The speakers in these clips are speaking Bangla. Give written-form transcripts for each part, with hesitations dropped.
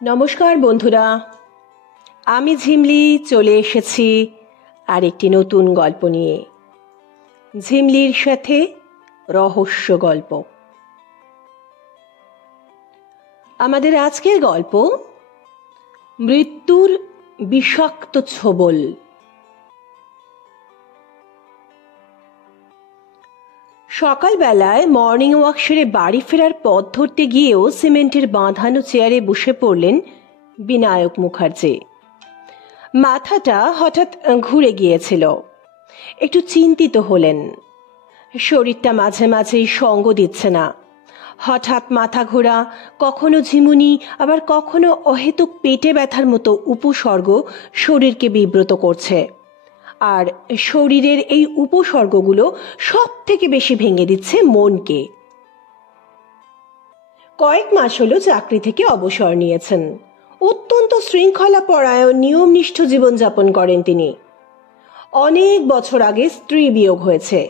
নমস্কার বন্ধুরা, আমি ঝিমলি চলে এসেছি আর একটি নতুন গল্প নিয়ে। ঝিমলির সাথে রহস্য গল্প। আমাদের আজকের গল্প মৃত্যুর বিষাক্ত ছোবল। সকালবেলায় মর্নিং ওয়াক সেরে বাড়ি ফেরার পথ ধরতে গিয়েও সিমেন্টের বাঁধানো চেয়ারে বসে পড়লেন বিনায়ক মুখার্জি। মাথাটা হঠাৎ ঘুরে গিয়েছিল, একটু চিন্তিত হলেন। শরীরটা মাঝে মাঝেই সঙ্গ দিচ্ছে না। হঠাৎ মাথা ঘোরা, কখনো ঝিমুনি, আবার কখনো অহেতুক পেটে ব্যথার মতো উপসর্গ শরীরকে বিব্রত করছে। আর শরীরের এই উপসর্গগুলো সব থেকে বেশি ভেঙে দিচ্ছে মনকে। কয়েক মাস হলো চাকরি থেকে অবসর নিয়েছেন। অত্যন্ত শৃঙ্খলা পরায়ণ, নিয়মনিষ্ঠ জীবনযাপন করেন তিনি। অনেক বছর আগে স্ত্রী বিয়োগ হয়েছে।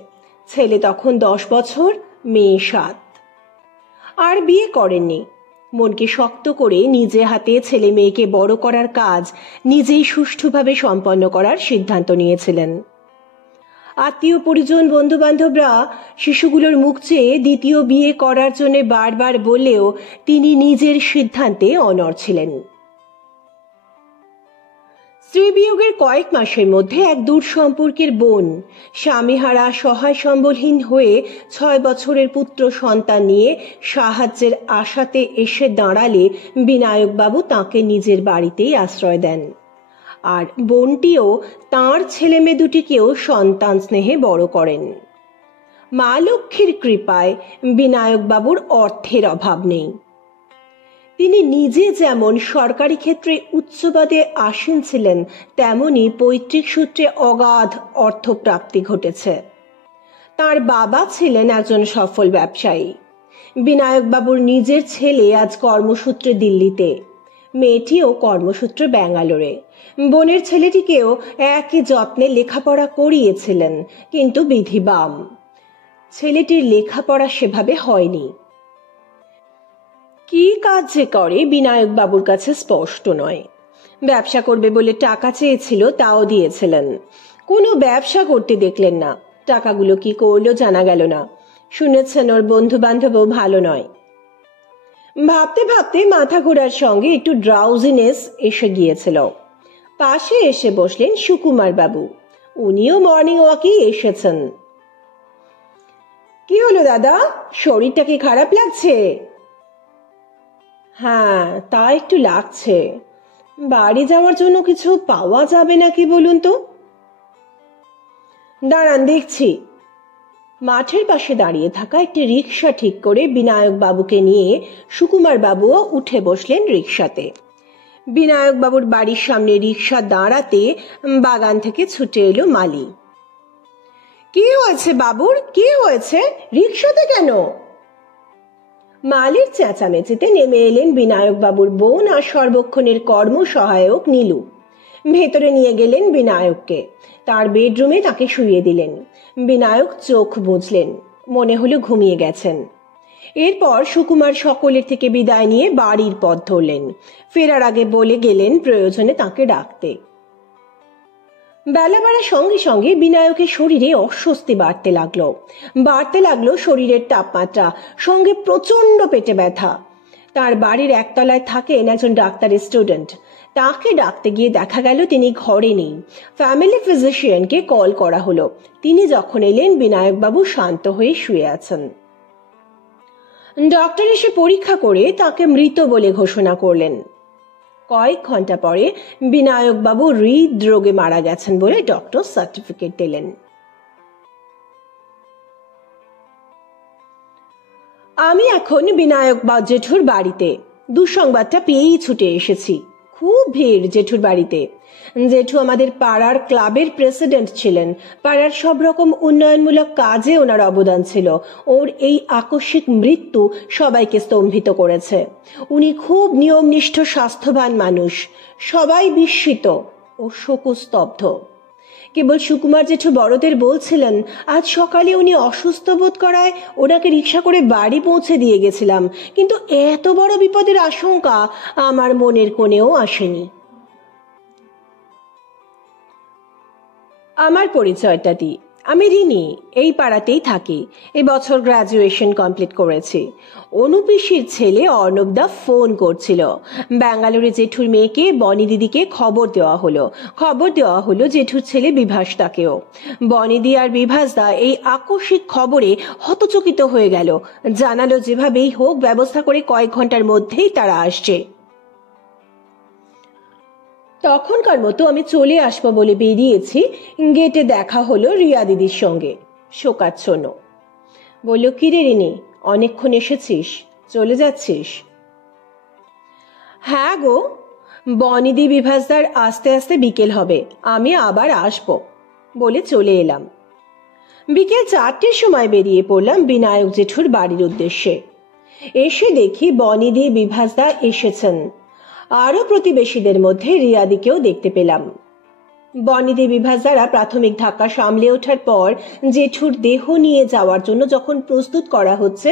ছেলে তখন 10 বছর, মেয়ে 7। আর বিয়ে করেননি। মনকে শক্ত করে নিজে হাতে ছেলে মেয়েকে বড় করার কাজ নিজেই সুষ্ঠুভাবে সম্পন্ন করার সিদ্ধান্ত নিয়েছিলেন। আত্মীয় পরিজন, বন্ধু বান্ধবরা শিশুগুলোর মুখ চেয়ে দ্বিতীয় বিয়ে করার জন্য বারবার বললেও তিনি নিজের সিদ্ধান্তে অনড় ছিলেন। স্ত্রী বিয়োগের কয়েক মাসের মধ্যে এক দূর সম্পর্কের বোন স্বামীহারা, সহায় সম্বলহীন হয়ে 6 বছরের পুত্র সন্তান নিয়ে সাহায্যের আশাতে এসে দাঁড়ালে বিনায়কবাবু তাঁকে নিজের বাড়িতেই আশ্রয় দেন। আর বোনটিও তাঁর ছেলে মেয়ে দুটিকেও সন্তান স্নেহে বড় করেন। মা লক্ষ্মীর কৃপায় বিনায়কবাবুর অর্থের অভাব নেই। তিনি নিজে যেমন সরকারি ক্ষেত্রে উচ্চপদে আসীন ছিলেন, তেমনি পৈতৃক সূত্রে অগাধ অর্থপ্রাপ্তি ঘটেছে। তার বাবা ছিলেন একজন সফল ব্যবসায়ী। বিনায়কবাবুর নিজের ছেলে আজ কর্মসূত্রে দিল্লিতে, মেয়েটিও কর্মসূত্রে ব্যাঙ্গালোরে। বোনের ছেলেটিকেও একই যত্নে লেখাপড়া করিয়েছিলেন, কিন্তু বিধি বাম, ছেলেটির লেখাপড়া সেভাবে হয়নি। কি কাজ যে করে বিনায়কবাবুর কাছে স্পষ্ট নয়। ব্যবসা করবে বলে টাকা চেয়েছিল, তাও দিয়েছিলেন। কোনো ব্যবসা করতে দেখলেন না। টাকাগুলো কি করলো জানা গেল না। শুনেছেন ওর বন্ধু বান্ধবও ভালো নয়। ভাবতে ভাবতে মাথা ঘোরার সঙ্গে একটু ড্রাউজিনেস এসে গিয়েছিল। পাশে এসে বসলেন সুকুমার বাবু। উনিও মর্নিং ওয়াকেই এসেছেন। কি হলো দাদা, শরীরটা কি খারাপ লাগছে? হ্যাঁ, তা একটু লাগছে। বাড়ি যাওয়ার জন্য কিছু পাওয়া যাবে নাকি বলুন তো? দাঁড়ান, দেখছি। মাঠের পাশে দাঁড়িয়ে থাকা একটি রিক্সা ঠিক করে বিনায়ক বাবুকে নিয়ে সুকুমার বাবুও উঠে বসলেন রিক্সাতে। বিনায়ক বাবুর বাড়ির সামনে রিক্সা দাঁড়াতে বাগান থেকে ছুটে এলো মালি। কি হয়েছে বাবুর, কি হয়েছে? রিক্সাতে কেন? মালির চেঁচামেচিতে নেমে এলেন বিনায়ক বাবুর বোন আর সর্বক্ষণের কর্ম সহায়ক নীলু। ভেতরে নিয়ে গেলেন বিনায়ককে। তার বেডরুমে তাকে শুইয়ে দিলেন। বিনায়ক চোখ বুঝলেন, মনে হলো ঘুমিয়ে গেছেন। এরপর সুকুমার সকলের থেকে বিদায় নিয়ে বাড়ির পথ ধরলেন। ফেরার আগে বলে গেলেন প্রয়োজনে তাকে ডাকতে। বেলা বাড়ার সঙ্গে সঙ্গে বিনায়কের শরীরে অস্বস্তি বাড়তে লাগলো শরীরের তাপমাত্রা, সঙ্গে প্রচন্ড পেটে ব্যথা। তার বাড়ির একতলায় থাকেন একজন ডাক্তারের স্টুডেন্ট। তাকে ডাকতে গিয়ে দেখা গেল তিনি ঘরে নেই। ফ্যামিলি ফিজিশিয়ানকে কল করা হলো। তিনি যখন এলেন, বিনায়কবাবু শান্ত হয়ে শুয়ে আছেন। ডক্টর এসে পরীক্ষা করে তাকে মৃত বলে ঘোষণা করলেন। কয়েক ঘন্টা পরে বিনায়কবাবু হৃদরোগে মারা গেছেন বলে ডক্টর সার্টিফিকেট দিলেন। আমি এখন বিনায়ক জেঠুর বাড়িতে। দুঃসংবাদটা পেয়েই ছুটে এসেছি। খুব ভিড় জেঠুর বাড়িতে। জেঠু আমাদের পাড়ার ক্লাবের প্রেসিডেন্ট ছিলেন। পাড়ার সব রকম উন্নয়নমূলক কাজে ওনার অবদান ছিল। ওর এই আকস্মিক মৃত্যু সবাইকে স্তম্ভিত করেছে। উনি খুব নিয়মনিষ্ঠ, স্বাস্থ্যবান মানুষ। সবাই বিস্মিত ও শোকস্তব্ধ। কেবল সুকুমার জেঠু বড়দের বলছিলেন আজ সকালে উনি অসুস্থ বোধ করায় ওনাকে রিক্সা করে বাড়ি পৌঁছে দিয়ে গেছিলাম, কিন্তু এত বড় বিপদের আশঙ্কা আমার মনের কোণেও আসেনি। আমার পরিচয়টা দিই, আমি রিনি, এই পাড়াতেই থাকি। এবছর গ্রাজুয়েশন কমপ্লিট করেছি। অনুপিসির ছেলে অর্ণব দা ফোন করছিল। ব্যাঙ্গালোরে জেঠুর মেয়েকে বনি দিদিকে খবর দেওয়া হলো জেঠুর ছেলে বিভাস দাকেও। বনিদি আর বিভাস দা এই আকস্মিক খবরে হতচকিত হয়ে গেল। জানালো যেভাবেই হোক ব্যবস্থা করে কয়েক ঘন্টার মধ্যেই তারা আসছে। তখনকার মতো আমি চলে আসবো বলে বেরিয়েছি। গেটে দেখা হলো রিয়া দিদির সঙ্গে, শোকাচ্ছন্ন। বলল, কিরে রিনি, অনেকক্ষণ এসেছিস, চলে যাচ্ছিস? হ্যাঁ গো, বনিদি বিভাসদার আস্তে আস্তে বিকেল হবে, আমি আবার আসবো বলে চলে এলাম। বিকেল 4টের সময় বেরিয়ে পড়লাম বিনায়ক জেঠুর বাড়ির উদ্দেশ্যে। এসে দেখি বনিদি বিভাসদা এসেছেন। আরো প্রতিবেশীদের মধ্যে রিয়াদিকেও দেখতে পেলাম। বনিদি বিভাসদারা প্রাথমিক ধাক্কা সামলে ওঠার পর জেঠুর দেহ নিয়ে যাওয়ার জন্য যখন প্রস্তুত করা হচ্ছে,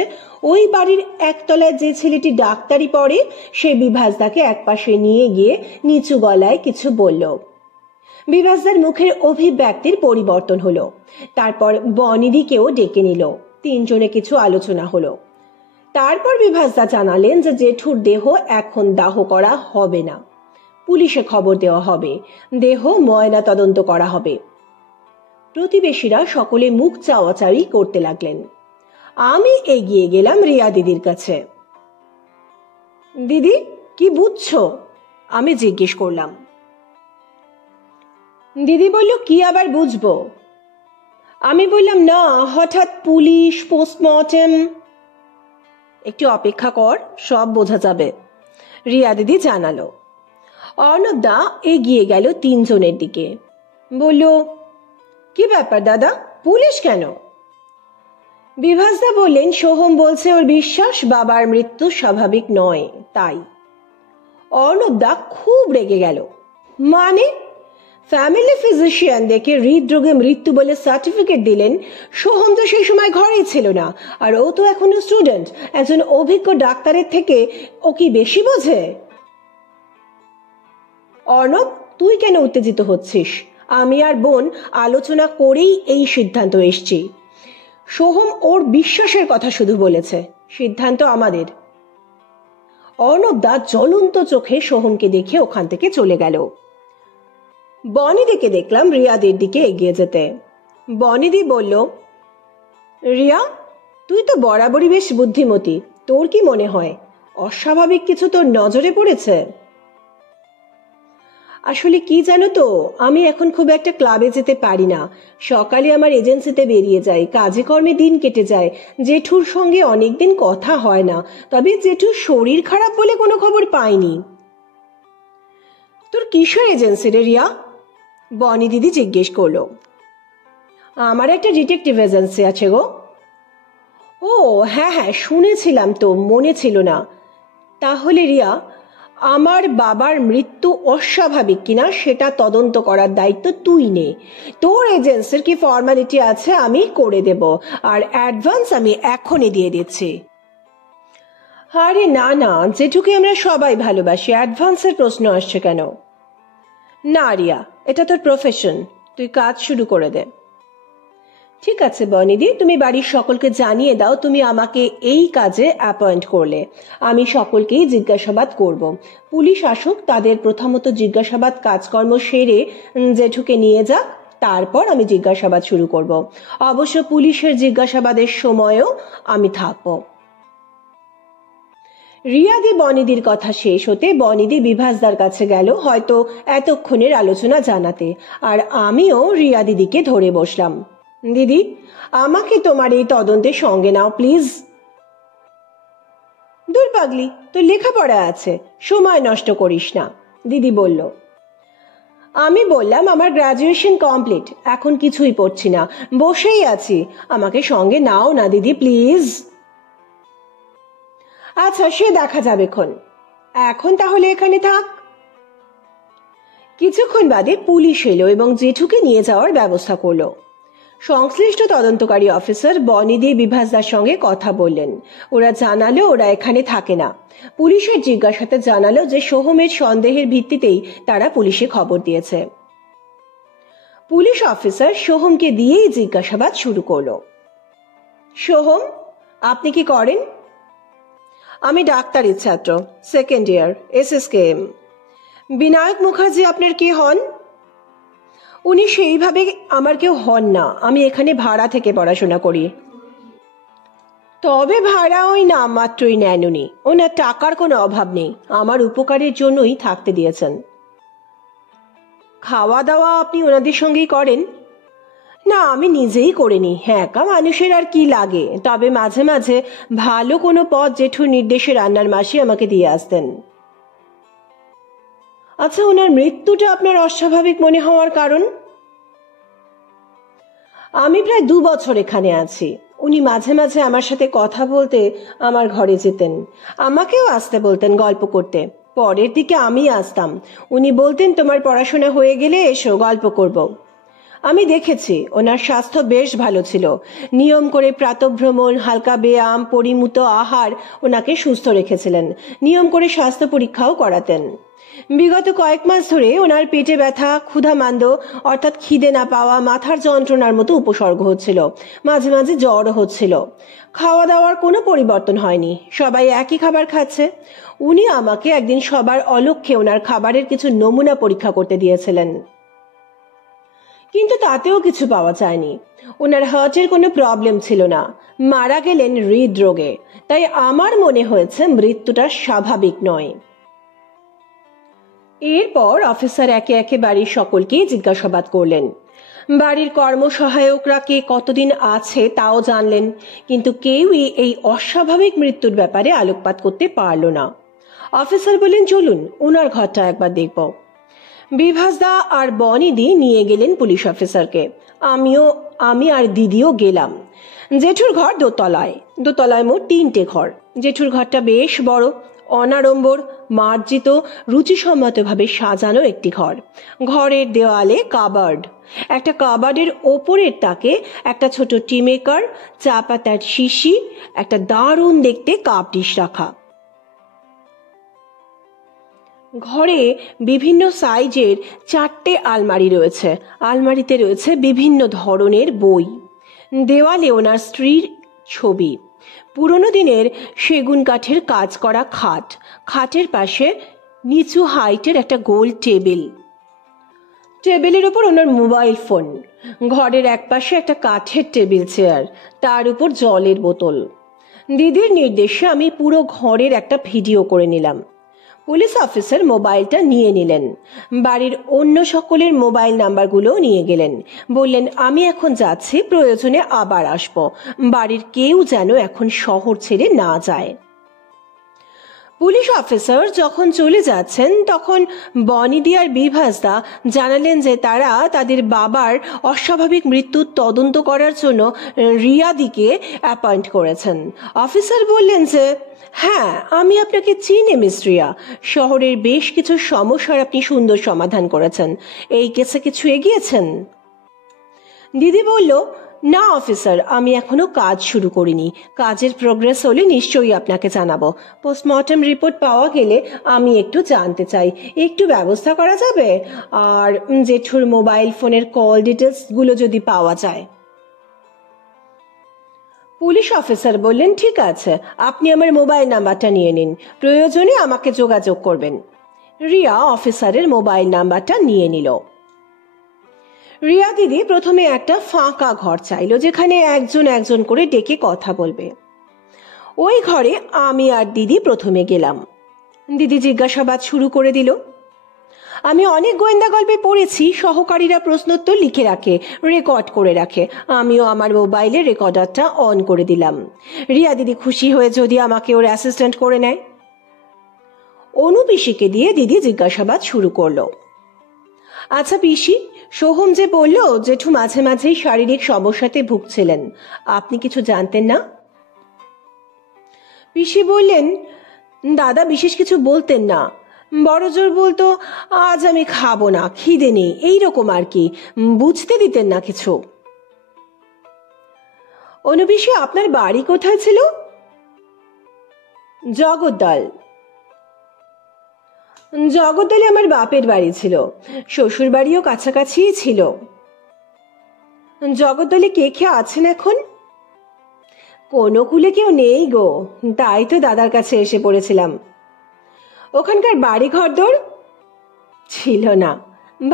ওই বাড়ির একতলায় যে ছেলেটি ডাক্তারি পড়ে সে বিভাসদাকে একপাশে নিয়ে গিয়ে নিচু গলায় কিছু বলল। বিভাসদার মুখের অভিব্যক্তির পরিবর্তন হলো। তারপর বনিদিকেও ডেকে নিল। তিনজনে কিছু আলোচনা হলো। তারপর বিভাসদা জানালেন যে জেঠুর দেহ এখন দাহ করা হবে না, পুলিশে খবর দেওয়া হবে, দেহ ময়না তদন্ত করা হবে। প্রতিবেশীরা সকলে মুখ চাওয়াচাওয়ি করতে লাগলেন। আমি এগিয়ে গেলাম রিয়া দিদির কাছে। দিদি, কি বুঝছো? আমি জিজ্ঞেস করলাম। দিদি বলল, কি আবার বুঝবো? আমি বললাম, না, হঠাৎ পুলিশ, পোস্টমর্টেম। একটু অপেক্ষা কর, সব বোঝা যাবে, রিয়া দিদি জানালো। অর্ণব দা এগিয়ে গেল তিনজনের দিকে। বলল, কি ব্যাপার দাদা, পুলিশ কেন? বিভাসদা বললেন, সোহম বলছে ওর বিশ্বাস বাবার মৃত্যু স্বাভাবিক নয়, তাই। অর্ণব দা খুব রেগে গেল। মানে? ফ্যামিলি ফিজিশিয়ান দেখে হৃদরোগে মৃত্যু বলে সার্টিফিকেট দিলেন। সোহম তো সেই সময় ঘরেই ছিল না, আর ও তো এখনো স্টুডেন্ট। একজন অভিজ্ঞ ডাক্তারের থেকে ও কি বেশি বোঝে? অর্ণব, তুই কেন উত্তেজিত হচ্ছিস? আমি আর বোন আলোচনা করেই এই সিদ্ধান্ত এসছি। সোহম ওর বিশ্বাসের কথা শুধু বলেছে, সিদ্ধান্ত আমাদের। অর্ণব দা জ্বলন্ত চোখে সোহমকে দেখে ওখান থেকে চলে গেল। বনিদিকে দেখলাম রিয়াদের দিকে এগিয়ে যেতে। বনিদি বলল, রিয়া, তুই তো বরাবরই বেশ বুদ্ধিমতী, তোর কি মনে হয় অস্বাভাবিক কিছু তোর নজরে পড়েছে? আসলে কি জানো তো, আমি এখন খুব একটা ক্লাবে যেতে পারি না। সকালে আমার এজেন্সিতে বেরিয়ে যাই, কাজে কর্মে দিন কেটে যায়। জেঠুর সঙ্গে অনেকদিন কথা হয় না, তবে জেঠুর শরীর খারাপ বলে কোনো খবর পাইনি। তোর কিসের এজেন্সি রে রিয়া? বনি দিদি জিজ্ঞেস করলো। আমার একটা ডিটেকটিভ এজেন্সি আছে গো। ও হ্যাঁ হ্যাঁ, শুনেছিলাম তো, মনে ছিল না। তাহলে রিয়া, আমার বাবার মৃত্যু অস্বাভাবিক কিনা সেটা তদন্ত করার দায়িত্ব তুই নে। তোর এজেন্সির কি ফর্মালিটি আছে আমি করে দেব, আর অ্যাডভান্স আমি এখনই দিয়ে দিচ্ছি। আরে না না, জেঠুকে আমরা সবাই ভালোবাসি, অ্যাডভান্সের প্রশ্ন আসছে কেন? না রিয়া, এটা তোর প্রফেশন, তুই কাজ শুরু করে দে। ঠিক আছে বনিদি, তুমি বাড়ির সকলকে জানিয়ে দাও তুমি আমাকে এই কাজে অ্যাপয়েন্ট করলে। আমি সকলকেই জিজ্ঞাসাবাদ করব। পুলিশ আসুক, তাদের প্রথমত জিজ্ঞাসাবাদ কাজকর্ম সেরে জেঠুকে নিয়ে যাক, তারপর আমি জিজ্ঞাসাবাদ শুরু করব। অবশ্য পুলিশের জিজ্ঞাসাবাদের সময়ও আমি থাকবো। রিয়াদি বনিদির কথা শেষ হতে বনিদি বিভাসদার কাছে গেল হয়তো এতক্ষণের আলোচনা জানাতে, আর আমিও রিয়া দিদিকে ধরে বসলাম। দিদি, আমাকে তোমার এই তদন্তের সঙ্গে নাও প্লিজ। দূর পাগলি, তোর লেখাপড়া আছে, সময় নষ্ট করিস না, দিদি বলল। আমি বললাম, আমার গ্রাজুয়েশন কমপ্লিট, এখন কিছুই পড়ছি না, বসেই আছি, আমাকে সঙ্গে নাও না দিদি প্লিজ। আচ্ছা, সে দেখা যাবে খন, এখন তাহলে এখানে থাক। কিছুক্ষণ বাদে পুলিশ এলো এবং জেঠুকে নিয়ে যাওয়ার ব্যবস্থা করলো। সংশ্লিষ্ট তদন্তকারী অফিসার বনিদি বিভাসদার সঙ্গে কথা বললেন। ওরা জানালো ওরা এখানে থাকে না। পুলিশের জিজ্ঞাসাতে জানালো যে সোহমের সন্দেহের ভিত্তিতেই তারা পুলিশে খবর দিয়েছে। পুলিশ অফিসার সোহমকে দিয়েই জিজ্ঞাসাবাদ শুরু করলো। সোহম, আপনি কি করেন? আমি ডাক্তারের ছাত্র, second year, SSKM। Binayak Mukherjee আপনার কি হন? উনি সেইভাবে আমার কেউ হন না, আমি এখানে ভাড়া থেকে পড়াশোনা করি। তবে ভাড়া ওই নামমাত্রই নেন উনি। ওনার টাকার কোনো অভাব নেই, আমার উপকারের জন্যই থাকতে দিয়েছেন। খাওয়া দাওয়া আপনি ওনাদের সঙ্গেই করেন? না, আমি নিজেই করিনি। হ্যাঁ, একা মানুষের আর কি লাগে। তবে মাঝে মাঝে ভালো কোনো পদ জেঠুর নির্দেশে রান্নার মাসি আমাকে দিয়ে আসতেন। আচ্ছা, ওনার মৃত্যুটা আপনার অস্বাভাবিক মনে হওয়ার কারণ? আমি প্রায় 2 বছর এখানে আছি। উনি মাঝে মাঝে আমার সাথে কথা বলতে আমার ঘরে যেতেন। আমাকেও আসতে বলতেন গল্প করতে। পরের দিকে আমি আসতাম। উনি বলতেন তোমার পড়াশোনা হয়ে গেলে এসো, গল্প করব। আমি দেখেছি ওনার স্বাস্থ্য বেশ ভালো ছিল। নিয়ম করে প্রাতঃভ্রমণ, হালকা ব্যায়াম, পরিমিত আহার ওনাকে সুস্থ রেখেছিলেন। নিয়ম করে স্বাস্থ্য পরীক্ষাও করাতেন। বিগত কয়েক মাস ধরে ওনার পেটে ব্যথা, ক্ষুধামান্দ অর্থাৎ খিদে না পাওয়া, মাথার যন্ত্রণার মতো উপসর্গ হচ্ছিল। মাঝে মাঝে জ্বরও হচ্ছিল। খাওয়া দাওয়ার কোনো পরিবর্তন হয়নি, সবাই একই খাবার খাচ্ছে। উনি আমাকে একদিন সবার অলক্ষ্যে ওনার খাবারের কিছু নমুনা পরীক্ষা করতে দিয়েছিলেন, কিন্তু তাতেও কিছু পাওয়া যায়নি। ওনার হার্টের কোনো প্রবলেম ছিল না। মারা গেলেন হৃদরোগে। তাই আমার মনে হয়েছে মৃত্যুটা স্বাভাবিক নয়। এরপর অফিসার একে একে বাড়ির সকলকে জিজ্ঞাসাবাদ করলেন। বাড়ির কর্মসহায়করা কে কতদিন আছে তাও জানলেন, কিন্তু কেউই এই অস্বাভাবিক মৃত্যুর ব্যাপারে আলোকপাত করতে পারল না। অফিসার বললেন, চলুন ওনার ঘরটা একবার দেখব। বিভাসদা আর বনিদি নিয়ে গেলেন পুলিশ অফিসারকে। আমি আর দিদিও গেলাম। জেঠুর ঘর দোতলায়। দোতলায় মোট 3টে ঘর। জেঠুর ঘরটা বেশ বড়, অনাড়ম্বর, মার্জিত, রুচিসম্মতভাবে সাজানো একটি ঘর। ঘরের দেওয়ালে কাবার্ড। একটা কাবার্ডের ওপরের তাকে একটা ছোট টি মেকার, চা পাতার শিশি, একটা দারুণ দেখতে কাপ ডিশ রাখা। ঘরে বিভিন্ন সাইজের 4টে আলমারি রয়েছে। আলমারিতে রয়েছে বিভিন্ন ধরনের বই। দেওয়ালে ওনার স্ত্রীর ছবি। পুরনো দিনের সেগুন কাঠের কাজ করা খাট। খাটের পাশে নিচু হাইটের একটা গোল টেবিল। টেবিলের উপর ওনার মোবাইল ফোন। ঘরের একপাশে একটা কাঠের টেবিল চেয়ার, তার উপর জলের বোতল। দিদির নির্দেশে আমি পুরো ঘরের একটা ভিডিও করে নিলাম। পুলিশ অফিসার মোবাইলটা নিয়ে নিলেন। বাড়ির অন্য সকলের মোবাইল নাম্বারগুলোও নিয়ে গেলেন। বললেন, আমি এখন যাচ্ছি, প্রয়োজনে আবার আসব। বাড়ির কেউ যেন এখন শহর ছেড়ে না যায়। পুলিশ অফিসার যখন চলে যাচ্ছেন তখন বনিদি আর বিভাসদা জানালেন যে তারা তাদের বাবার অস্বাভাবিক মৃত্যুর তদন্ত করার জন্য রিয়াদিকে অ্যাপয়েন্ট করেছেন। অফিসার বললেন যে, হ্যাঁ, আমি আপনাকে চিনি মিস রিয়া। শহরের বেশ কিছু সমস্যার আপনি সুন্দর সমাধান করেছেন। এই কেসে কিছু এগিয়েছেন? দিদি বলল, না অফিসার, আমি এখনো কাজ শুরু করিনি। কাজের প্রোগ্রেস হলে নিশ্চয়ই আপনাকে জানাবো। পোস্টমর্টম রিপোর্ট পাওয়া গেলে আমি একটু জানতে চাই, একটু ব্যবস্থা করা যাবে? আর জেঠুর মোবাইল ফোনের কল ডিটেলস গুলো যদি পাওয়া যায়। পুলিশ অফিসার বললেন, ঠিক আছে, আপনি আমার মোবাইল নাম্বারটা নিয়ে নিন, প্রয়োজনে আমাকে যোগাযোগ করবেন। রিয়া অফিসারের মোবাইল নাম্বারটা নিয়ে নিল। রিয়া দিদি প্রথমে একটা ফাঁকা ঘর চাইলো, যেখানে একজন একজন করে ডেকে কথা বলবে। ওই ঘরে আমি আর দিদি প্রথমে গেলাম। দিদি জিজ্ঞাসাবাদ শুরু করে দিল। আমি অনেক গোয়েন্দা গল্পে পড়েছি, সহকারীরা প্রশ্নোত্তর লিখে রাখে, রেকর্ড করে রাখে। আমিও আমার মোবাইলে রেকর্ডারটা অন করে দিলাম। রিয়া দিদি খুশি হয়ে যদি আমাকে ওর অ্যাসিস্ট্যান্ট করে নেয়। অনু পিসিকে দিয়ে দিদি জিজ্ঞাসাবাদ শুরু করলো। আচ্ছা পিসি, সোহম যে বলল জেঠু মাঝে মাঝেই শারীরিক সমস্যাতে ভুগছিলেন, আপনি কিছু জানতেন না? পিসি বললেন, দাদা বিশেষ কিছু বলতেন না। বড় জোর বলতো, আজ আমি খাবো না, খিদে নেই, এইরকম আর কি। বুঝতে দিতেন না কিছু। অনুপিসি, আপনার বাড়ি কোথায় ছিল? জগদ্দল। জগদ্দলে আমার বাপের বাড়ি ছিল, শ্বশুর বাড়িও কাছাকাছিই ছিল। জগদ্দলে কে কে আছেন এখন? কোনো কুলে কেউ নেই গো, তাই তো দাদার কাছে এসে পড়েছিলাম। ওখানকার বাড়ি ঘরদোর ছিল না,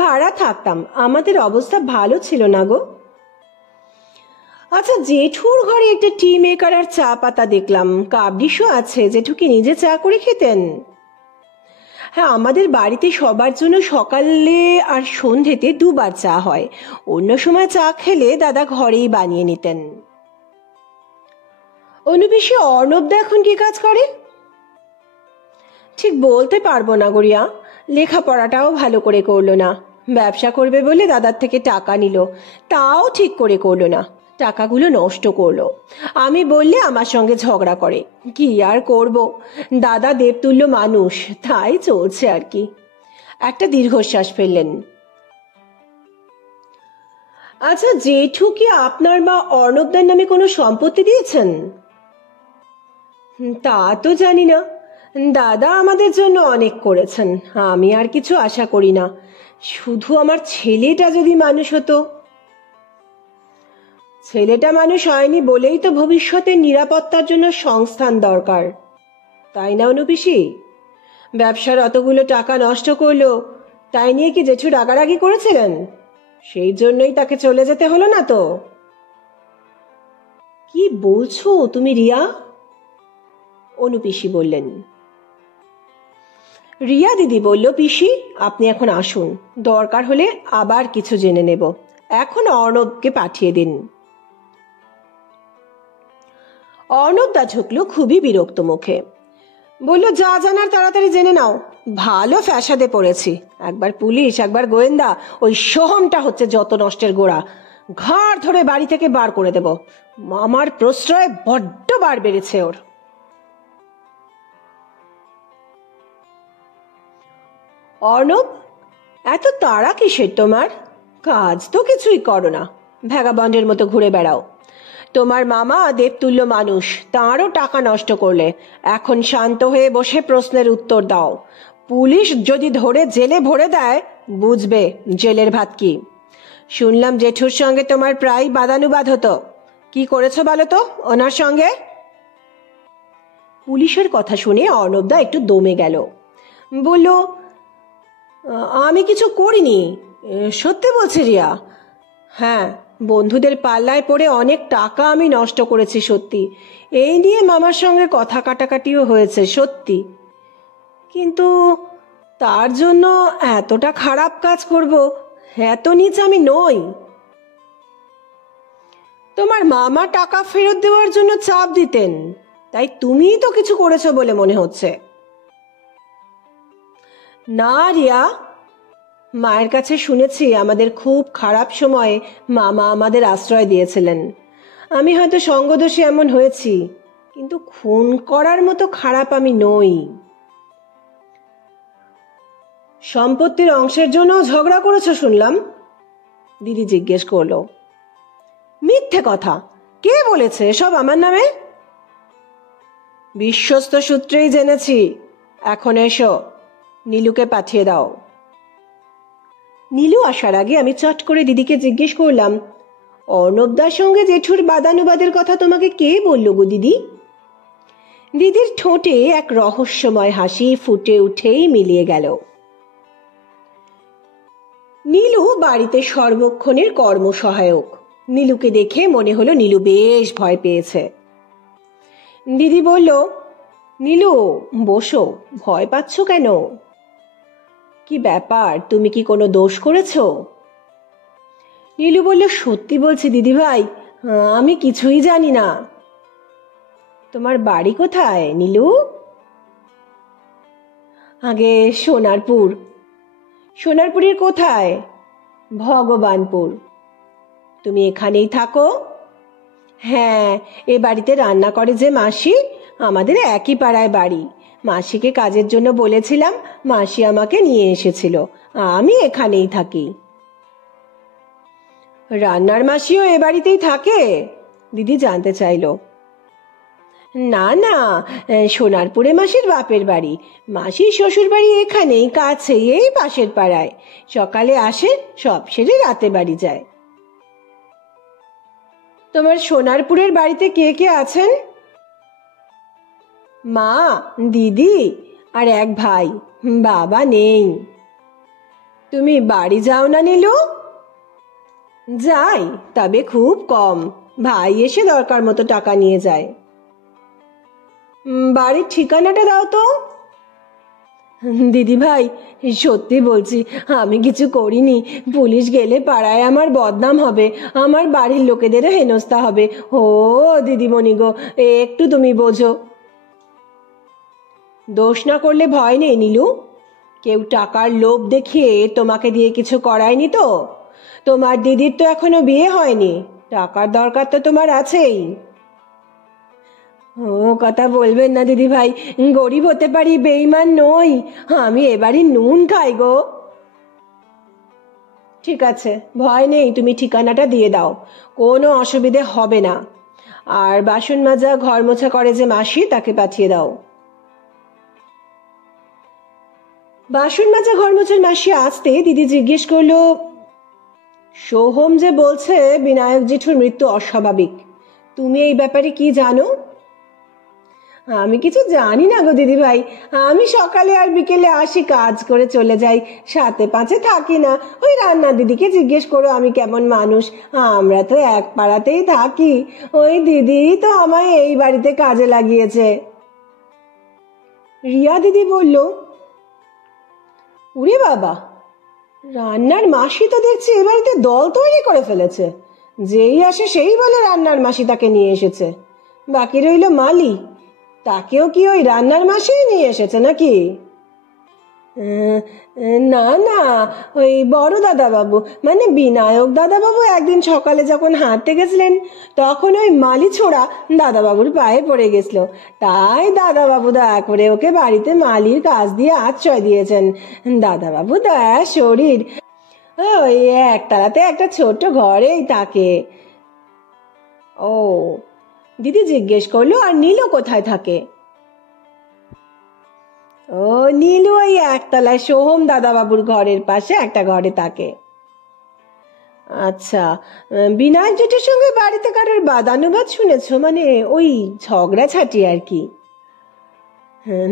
ভাড়া থাকতাম, আমাদের অবস্থা ভালো ছিল না গো। আচ্ছা, জেঠুর ঘরে একটা টি মেকার আর চা পাতা দেখলাম, কাবডিশও আছে। জেঠু কি নিজে চা করে খেতেন? হ্যাঁ, আমাদের বাড়িতে সবার জন্য সকালে আর সন্ধেতে দুবার চা হয়। অন্য সময় চা খেলে দাদা ঘরেই বানিয়ে নিতেন। অনুপিসি, অর্ণবদা এখন কি কাজ করে? ঠিক বলতে পারবো না গড়িয়া, লেখাপড়াটাও ভালো করে করলো না। ব্যবসা করবে বলে দাদার থেকে টাকা নিল, তাও ঠিক করে করলো না, টাকাগুলো নষ্ট করলো। আমি বললে আমার সঙ্গে ঝগড়া করে। কি আর করব, দাদা দেবতুল্য মানুষ, তাই চলছে আর কি। একটা দীর্ঘশ্বাস ফেললেন। আচ্ছা, জেঠু কি আপনার বা অর্ণবদার নামে কোনো সম্পত্তি দিয়েছেন? তা তো জানি না, দাদা আমাদের জন্য অনেক করেছেন, আমি আর কিছু আশা করি না। শুধু আমার ছেলেটা যদি মানুষ হতো। ছেলেটা মানুষ হয়নি বলেই তো ভবিষ্যতের নিরাপত্তার জন্য সংস্থান দরকার, তাই না অনুপিসি? ব্যবসার অতগুলো টাকা নষ্ট করলো, তাই নিয়ে কি জেঠু রাগারাগি করেছিলেন? সেই জন্যই তাকে চলে যেতে হলো না তো? কি বলছো তুমি রিয়া? অনুপিসি বললেন। রিয়া দিদি বলল, পিসি আপনি এখন আসুন, দরকার হলে আবার কিছু জেনে নেব, এখন অর্ণবকে পাঠিয়ে দিন। অর্ণবদা ঝুঁকলো খুবই বিরক্ত মুখে, বলল, যা জানার তাড়াতাড়ি জেনে নাও। ভালো ফ্যাসাদে পড়েছি, একবার পুলিশ একবার গোয়েন্দা, ওই সোহমটা হচ্ছে যত নষ্টের গোড়া। ঘাড় ধরে বাড়ি থেকে বার করে দেব। মামার প্রশ্রয় বড্ড বার বেড়েছে ওর। অর্ণব, এত তাড়া কিসের তোমার? কাজ তো কিছুই করো না, ভ্যাগাবন্ডের মতো ঘুরে বেড়াও। তোমার মামা দেবতুল্য মানুষ, তাঁরও টাকা নষ্ট করলে। এখন শান্ত হয়ে বসে প্রশ্নের উত্তর দাও। পুলিশ যদি ধরে জেলে ভরে দেয়, বুঝবে জেলের ভাত কি। শুনলাম জেঠুর সঙ্গে তোমার প্রায় বাদানুবাদ হতো, কি করেছো বলো তো ওনার সঙ্গে? পুলিশের কথা শুনে অর্ণবদা একটু দমে গেল, বলল, আমি কিছু করিনি। সত্যি বলছি রিয়া। হ্যাঁ, বন্ধুদের পাল্লায় পড়ে অনেক টাকা আমি নষ্ট করেছি সত্যি। এই নিয়ে মামার সঙ্গে কথা কাটাকাটিও হয়েছে সত্যি, কিন্তু তার জন্য এতটা খারাপ কাজ করব, এত নীচ আমি নই। তোমার মামা টাকা ফেরত দেওয়ার জন্য চাপ দিতেন, তাই তুমিই তো কিছু করেছো বলে মনে হচ্ছে। না রিয়া, মায়ের কাছে শুনেছি আমাদের খুব খারাপ সময়ে মামা আমাদের আশ্রয় দিয়েছিলেন। আমি হয়তো সঙ্গদোষে এমন হয়েছি, কিন্তু খুন করার মতো খারাপ আমি নই। সম্পত্তির অংশের জন্য ঝগড়া করেছো শুনলাম, দিদি জিজ্ঞেস করলো। মিথ্যে কথা, কে বলেছে সব আমার নামে? বিশ্বস্ত সূত্রেই জেনেছি। এখন এসো, নীলুকে পাঠিয়ে দাও। নীলু আসার আগে আমি চট করে দিদিকে জিজ্ঞেস করলাম, অর্ণবদার সঙ্গে জেঠুর বাদানুবাদের কথা তোমাকে কে বলল গো দিদি? দিদির ঠোঁটে এক রহস্যময় হাসি ফুটে উঠেই মিলিয়ে গেল। নীলু বাড়িতে সর্বক্ষণের কর্মসহায়ক। নীলুকে দেখে মনে হলো নীলু বেশ ভয় পেয়েছে। দিদি বলল, নীলু বসো, ভয় পাচ্ছ কেন? কি ব্যাপার, তুমি কি কোনো দোষ করেছো? নীলু বলল, সত্যি বলছি দিদি ভাই, আমি কিছুই জানি না। তোমার বাড়ি কোথায় নীলু? আগে সোনারপুর। সোনারপুরের কোথায়? ভগবানপুর। তুমি এখানেই থাকো? হ্যাঁ, এ বাড়িতে রান্না করে যে মাসি, আমাদের একই পাড়ায় বাড়ি। মাসিকে কাজের জন্য বলেছিলাম, মাসি আমাকে নিয়ে এসেছিল। আমি এখানেই থাকি। রান্নার মাসিও এ বাড়িতেই থাকে? দিদি জানতে চাইল। না না, সোনারপুরে মাসির বাপের বাড়ি। মাসির শ্বশুর বাড়ি এখানেই কাছে, এই পাশের পাড়ায়। সকালে আসে, সব সেরে রাতে বাড়ি যায়। তোমার সোনারপুরের বাড়িতে কে কে আছেন? মা, দিদি আর এক ভাই। বাবা নেই। তুমি বাড়ি যাও না নীলু? যাই, তবে খুব কম। ভাই এসে দরকার মতো টাকা নিয়ে যায়। বাড়ির ঠিকানাটা দাও তো। দিদি ভাই, সত্যি বলছি, আমি কিছু করিনি। পুলিশ গেলে পাড়ায় আমার বদনাম হবে, আমার বাড়ির লোকেদেরও হেনস্থা হবে। ও দিদিমণি গো, একটু তুমি বোঝো। দোষ না করলে ভয় নেই নীলু। কেউ টাকার লোভ দেখিয়ে তোমাকে দিয়ে কিছু করায়নি তো? তোমার দিদির তো এখনো বিয়ে হয়নি, টাকার দরকার তো তোমার আছেই। ও কথা বলবেন না দিদি ভাই, গরিব হতে পারি, বেঈমান নই। আমি এবারই নুন খাই গো। ঠিক আছে, ভয় নেই, তুমি ঠিকানাটা দিয়ে দাও, কোনো অসুবিধে হবে না। আর বাসন মাজা ঘর মোছা করে যে মাসি, তাকে পাঠিয়ে দাও। বাসন মাজা ঘর মোছার মাসি আসতে দিদি জিজ্ঞেস করলো, সোহম যে বলছে বিনায়ক জেঠুর মৃত্যু অস্বাভাবিক, তুমি এই ব্যাপারে কি জানো? আমি কিছু জানি না গো দিদি ভাই। আমি সকালে আর বিকেলে আসি, কাজ করে চলে যাই, সাথে পাঁচে থাকি না। ওই রান্না দিদিকে জিজ্ঞেস করো আমি কেমন মানুষ। আমরা তো এক পাড়াতেই থাকি। ওই দিদি তো আমায় এই বাড়িতে কাজে লাগিয়েছে। রিয়া দিদি বলল, উরে বাবা, রান্নার মাসি তো দেখছি এ বাড়িতে দল তৈরি করে ফেলেছে। যেই আসে সেই বলে রান্নার মাসি তাকে নিয়ে এসেছে। বাকি রইল মালি, তাকেও কি ওই রান্নার মাসিই নিয়ে এসেছে নাকি? না না, ওই বড় দাদা বাবু, মানে বিনায়ক দাদা বাবু একদিন সকালে যখন হাঁটতে গেছিলেন, তখন ওই মালি ছোড়া দাদা বাবুর পায়ে পড়ে গেছিল। তাই দাদা বাবু দয়া করে ওকে বাড়িতে মালির কাজ দিয়ে আশ্রয় দিয়েছেন। দাদা বাবু দয়া শরীর, ওই একতলাতে একটা ছোট্ট ঘরেই থাকে। ও, দিদি জিজ্ঞেস করলো, আর নীলু কোথায় থাকে? ও, নীলু ওই একতলায় সোহম দাদা বাবুর ঘরের পাশে একটা ঘরে থাকে। আচ্ছা, বিনায়ক জেঠের সঙ্গে বাড়িতে কারোর বাদানুবাদ শুনেছো? মানে ওই ঝগড়াঝাটি আর কি?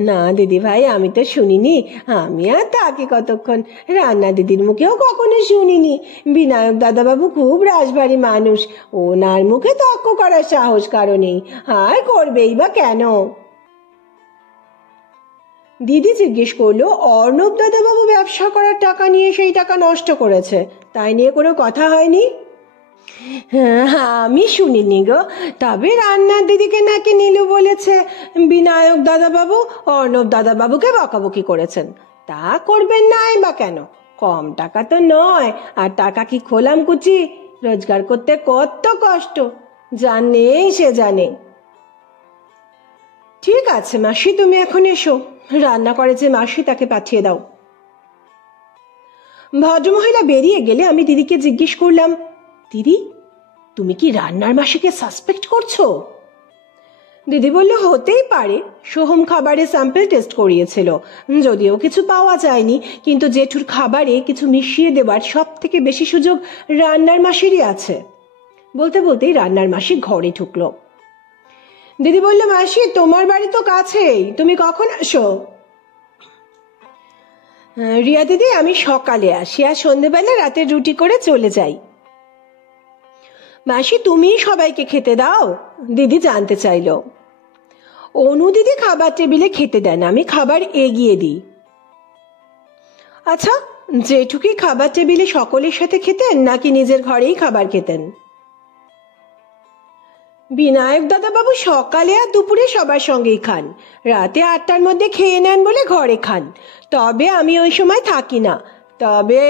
না দিদি ভাই, আমি তো শুনিনি। আমি আর তাকে কতক্ষণ, রান্না দিদির মুখেও কখনো শুনিনি। বিনায়ক দাদাবাবু খুব রাশভারী মানুষ, ওনার মুখে তর্ক করার সাহস কারো নেই, আর করবেই বা কেন? দিদি জিজ্ঞেস করলো, অর্ণব দাদাবাবু ব্যবসা করার টাকা নিয়ে সেই টাকা নষ্ট করেছে, তাই নিয়ে কোনো কথা হয়নি? হ্যাঁ, আমি শুনিনি গো। তবে রান্নার দিদিকে নাকি নীলু বলেছে বিনায়ক দাদাবাবু অর্ণব দাদাবাবুকে বকাবকি করেছেন। তা করবেন নাই বা কেন? কম টাকা তো নয়, আর টাকা কি খোলাম কুচি? রোজগার করতে কত কষ্ট, যার নেই সে জানে। ঠিক আছে মাসি, তুমি এখন এসো, রান্না করে যে মাসি তাকে পাঠিয়ে দাও। ভদ্রমহিলা বেরিয়ে গেলে আমি দিদিকে জিজ্ঞেস করলাম, দিদি, তুমি কি রান্নার মাসিকে সাসপেক্ট করছো? দিদি বলল, হতেই পারে। সোহম খাবারে স্যাম্পল টেস্ট করিয়েছিল, যদিও কিছু পাওয়া যায়নি, কিন্তু জেঠুর খাবারে কিছু মিশিয়ে দেওয়ার সব থেকে বেশি সুযোগ রান্নার মাসিরই আছে। বলতে বলতেই রান্নার মাসি ঘরে ঢুকলো। দিদি বলল, মাসি তোমার বাড়ি তো কাছেই, তুমি কখন আসো? রিয়া দিদি, আমি সকালে আসি আর সন্ধেবেলা রাতের রুটি করে চলে যাই। মাসি তুমি সবাইকে খেতে দাও? দিদি জানতে চাইল। অনু দিদি খাবার টেবিলে খেতে দেন, আমি খাবার এগিয়ে দিই। আচ্ছা, জেঠু কি খাবার টেবিলে সকলের সাথে খেতেন, নাকি নিজের ঘরেই খাবার খেতেন? বিনায়ক দাদাবাবু সকালে আর দুপুরে সবার সঙ্গেই খান, রাতে 8টার মধ্যে খেয়ে নেন বলে ঘরে খান। তবে আমি ওই সময় থাকি না। তবে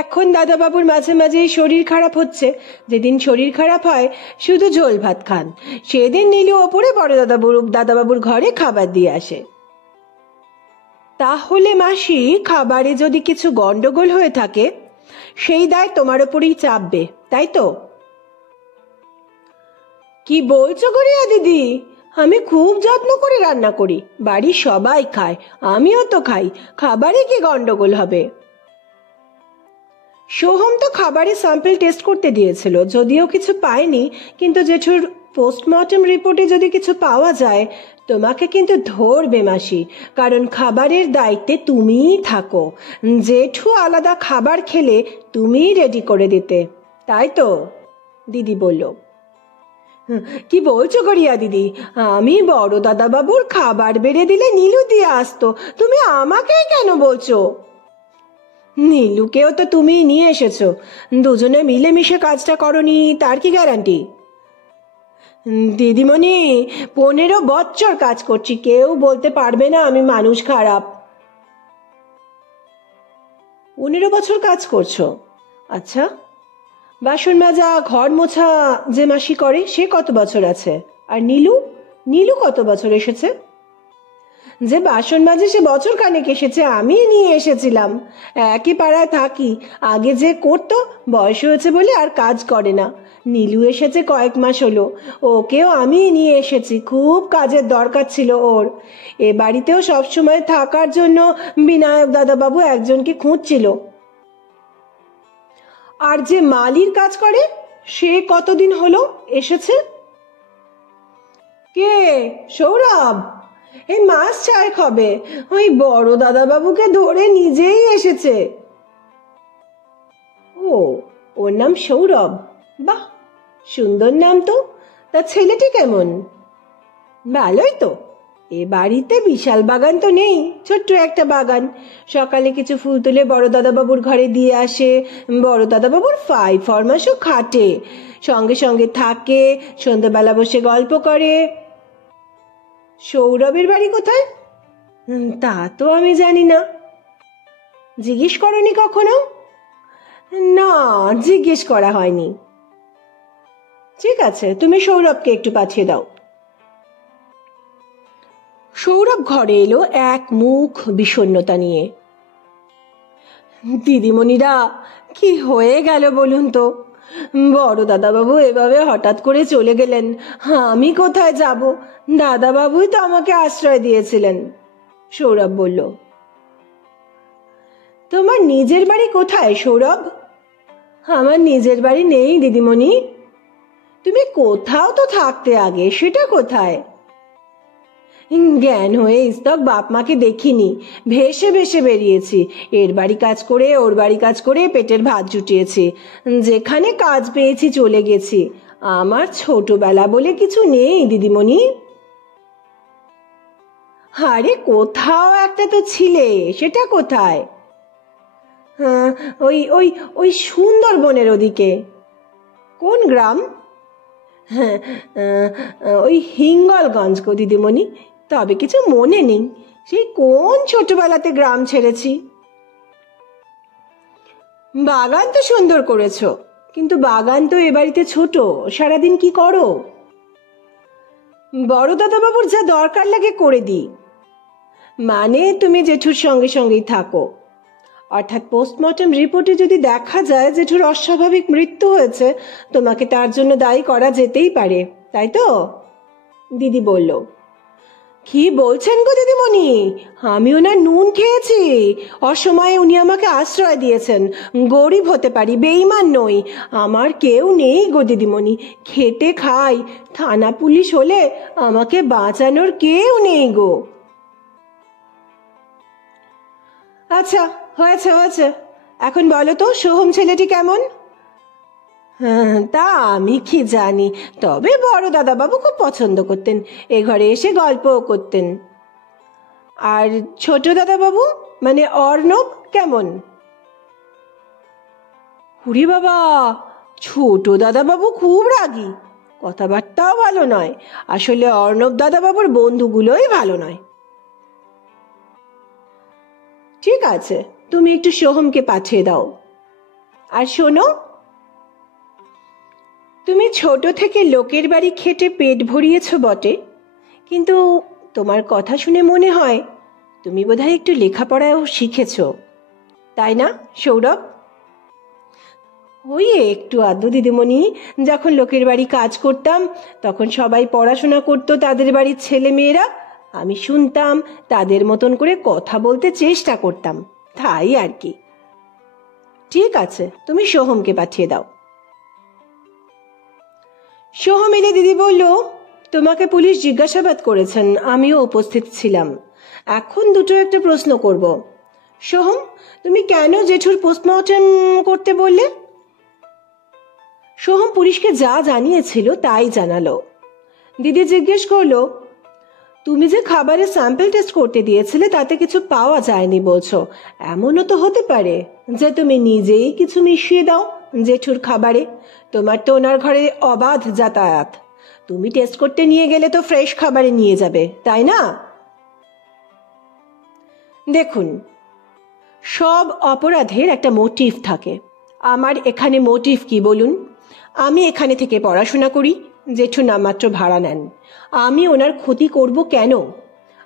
এখন দাদাবাবুর মাঝে মাঝে শরীর খারাপ হচ্ছে, যেদিন শরীর খারাপ হয় শুধু ঝোল ভাত খান, সেদিন নীলু ওপরে বড় দাদাবাবুর ঘরে খাবার দিয়ে আসে। তাহলে মাসি, খাবারে যদি কিছু গন্ডগোল হয়ে থাকে সেই দায় তোমার ওপরেই চাপবে, তাই তো? কি বলছো গড়িয়া দিদি? আমি খুব যত্ন করে রান্না করি, বাড়ির সবাই খায়, আমিও তো খাই, খাবারে কি গন্ডগোল হবে? সোহম তো খাবারের স্যাম্পল টেস্ট করতে দিয়েছিল, যদিও কিছু পায়নি, কিন্তু জেঠুর পোস্টমর্টম রিপোর্টে যদি কিছু পাওয়া যায় তোমাকে কিন্তু ধরবে মাসি, কারণ খাবারের দায়িত্বে তুমিই থাকো। জেঠু আলাদা খাবার খেলে তুমিই রেডি করে দিতে, তাই তো? দিদি বলল। কি বলছো গড়িয়া দিদি? আমি বড় দাদা বাবুর খাবার বেড়ে দিলে নীলু দিয়ে আসতো, তুমি আমাকেই কেন বলছো? নীলুকেও তো তুমি নিয়ে এসেছো, দুজনে মিলেমিশে কাজটা করনি তার কি গ্যারান্টি? দিদিমণি, 15 বছর কাজ করছি, কেউ বলতে পারবে না আমি মানুষ খারাপ। 15 বছর কাজ করছো? আচ্ছা, বাসন মাজা ঘর মোছা যে মাসি করে সে কত বছর আছে? আর নীলু, নীলু কত বছর এসেছে? যে বাসন মাজে সে বছর খানেক এসেছে, আমি নিয়ে এসেছিলাম। একই পাড়ায় থাকি, আগে যে করতো বয়স হয়েছে বলে আর কাজ করে না। নীলু এসেছে কয়েক মাস হলো, ওকেও আমি নিয়ে এসেছি, খুব কাজের দরকার ছিল ওর। এ বাড়িতেও সবসময় থাকার জন্য বিনায়ক দাদাবাবু একজনকে খুঁজছিল। আর যে মালির কাজ করে সে কতদিন হলো এসেছে? কে? সৌরভ? এই মাস 4 হবে, ওই বড় দাদাবাবুকে ধরে নিজেই এসেছে। ও, ওর নাম সৌরভ? বাহ, সুন্দর নাম তো। তা ছেলেটি কেমন? ভালোই তো। এ বাড়িতে বিশাল বাগান তো নেই, ছোট্ট একটা বাগান। সকালে কিছু ফুল তুলে বড় দাদাবাবুর ঘরে দিয়ে আসে, বড় দাদাবাবুর ফরমাসও খাটে, সঙ্গে সঙ্গে থাকে, সন্ধ্যেবেলা বসে গল্প করে। সৌরভের বাড়ি কোথায়? তা তো আমি জানি না। জিজ্ঞেস করনি কখনো? না, জিজ্ঞেস করা হয়নি। ঠিক আছে, তুমি সৌরভকে একটু পাঠিয়ে দাও। সৌরভ ঘরে এলো এক মুখ বিষণ্ণতা নিয়ে। দিদিমণিরা, কি হয়ে গেল বলুন তো? বড় দাদাবাবু এভাবে হঠাৎ করে চলে গেলেন, আমি কোথায় যাব? দাদাবাবুই তো আমাকে আশ্রয় দিয়েছিলেন। সৌরভ বলল। তোমার নিজের বাড়ি কোথায় সৌরভ? আমার নিজের বাড়ি নেই দিদিমণি। তুমি কোথাও তো থাকতে আগে, সেটা কোথায়? জ্ঞান হয়ে স্তক বাপ মাকে দেখিনি, ভেসে ভেসে বেরিয়েছি, এর বাড়ি কাজ করে ওর বাড়ি কাজ করে পেটের ভাত জুটিয়েছি, যেখানে কাজ পেয়েছি চলে গেছি। আমার ছোটবেলা বলে কিছু নেই দিদিমণি। আরে কোথাও একটা তো ছিলে, সেটা কোথায়? ওই ওই ওই সুন্দরবনের ওদিকে। কোন গ্রাম? হ্যাঁ, ওই হিঙ্গলগঞ্জ গো দিদিমণি, তবে কিছু মনে নেই, সেই কোন ছোটবেলাতে গ্রাম ছেড়েছি। বাগান তো সুন্দর করেছো, কিন্তু বাগান তো এ বাড়িতে ছোট, সারাদিন কি করো? বড় দাদাবাবুর যা দরকার লাগে করে দিই। মানে তুমি জেঠুর সঙ্গে সঙ্গেই থাকো, অর্থাৎ পোস্টমর্টম রিপোর্টে যদি দেখা যায় জেঠুর অস্বাভাবিক মৃত্যু হয়েছে, তোমাকে তার জন্য দায়ী করা যেতেই পারে, তাই তো? দিদি বলল। কি বলছেন গো দিদিমণি? আমি ওনার নুন খেয়েছি, অসময়ে উনি আমাকে আশ্রয় দিয়েছেন, গরিব হতে পারি, বেঈমান নই, আমার কেউ নেই গো দিদিমণি, খেটে খাই, থানা পুলিশ হলে আমাকে বাঁচানোর কেউ নেই গো। আচ্ছা, হয়েছে হয়েছে, এখন বলো তো সোহম ছেলেটি কেমন? তা আমি কি জানি, তবে বড় দাদাবাবু খুব পছন্দ করতেন, এ ঘরে এসে গল্পও করতেন। আর ছোট দাদাবাবু মানে অর্ণব কেমন? হুরি বাবা, ছোট দাদাবাবু খুব রাগী, কথাবার্তাও ভালো নয়, আসলে অর্ণব দাদাবাবুর বন্ধুগুলোই ভালো নয়। ঠিক আছে, তুমি একটু সোহমকে পাঠিয়ে দাও। আর শোনো, তুমি ছোট থেকে লোকের বাড়ি খেটে পেট ভরিয়েছ বটে, কিন্তু তোমার কথা শুনে মনে হয় তুমি বোধহয় একটু লেখাপড়াও শিখেছ, তাই না সৌরভ? ওই একটু আধটু দিদিমণি। যখন লোকের বাড়ি কাজ করতাম তখন সবাই পড়াশোনা করতো, তাদের বাড়ির ছেলে মেয়েরা। আমি শুনতাম, তাদের মতন করে কথা বলতে চেষ্টা করতাম, তাই আর কি। ঠিক আছে, তুমি সোহমকে পাঠিয়ে দাও। সোহম এলে দিদি বলল, তোমাকে পুলিশ জিজ্ঞাসাবাদ করেছেন, আমিও উপস্থিত ছিলাম। এখন দুটো একটা প্রশ্ন করব। সোহম, তুমি কেন জেঠুর পোস্টমর্টম করতে বললে? সোহম পুলিশকে যা জানিয়েছিল তাই জানালো। দিদি জিজ্ঞেস করলো, তুমি যে খাবারের স্যাম্পল টেস্ট করতে দিয়েছিলে তাতে কিছু পাওয়া যায়নি বলছো, এমনও তো হতে পারে যে তুমি নিজেই কিছু মিশিয়ে দাও জেঠুর খাবারে। তোমার তো ওনার ঘরে অবাধ যাতায়াত, তুমি টেস্ট করতে নিয়ে গেলে তো ফ্রেশ খাবারে নিয়ে যাবে, তাই না? দেখুন, সব অপরাধের একটা মোটিভ থাকে। আমার এখানে মোটিভ কি বলুন? আমি এখানে থেকে পড়াশোনা করি, জেঠু নামমাত্র ভাড়া নেন। আমি ওনার ক্ষতি করব কেন?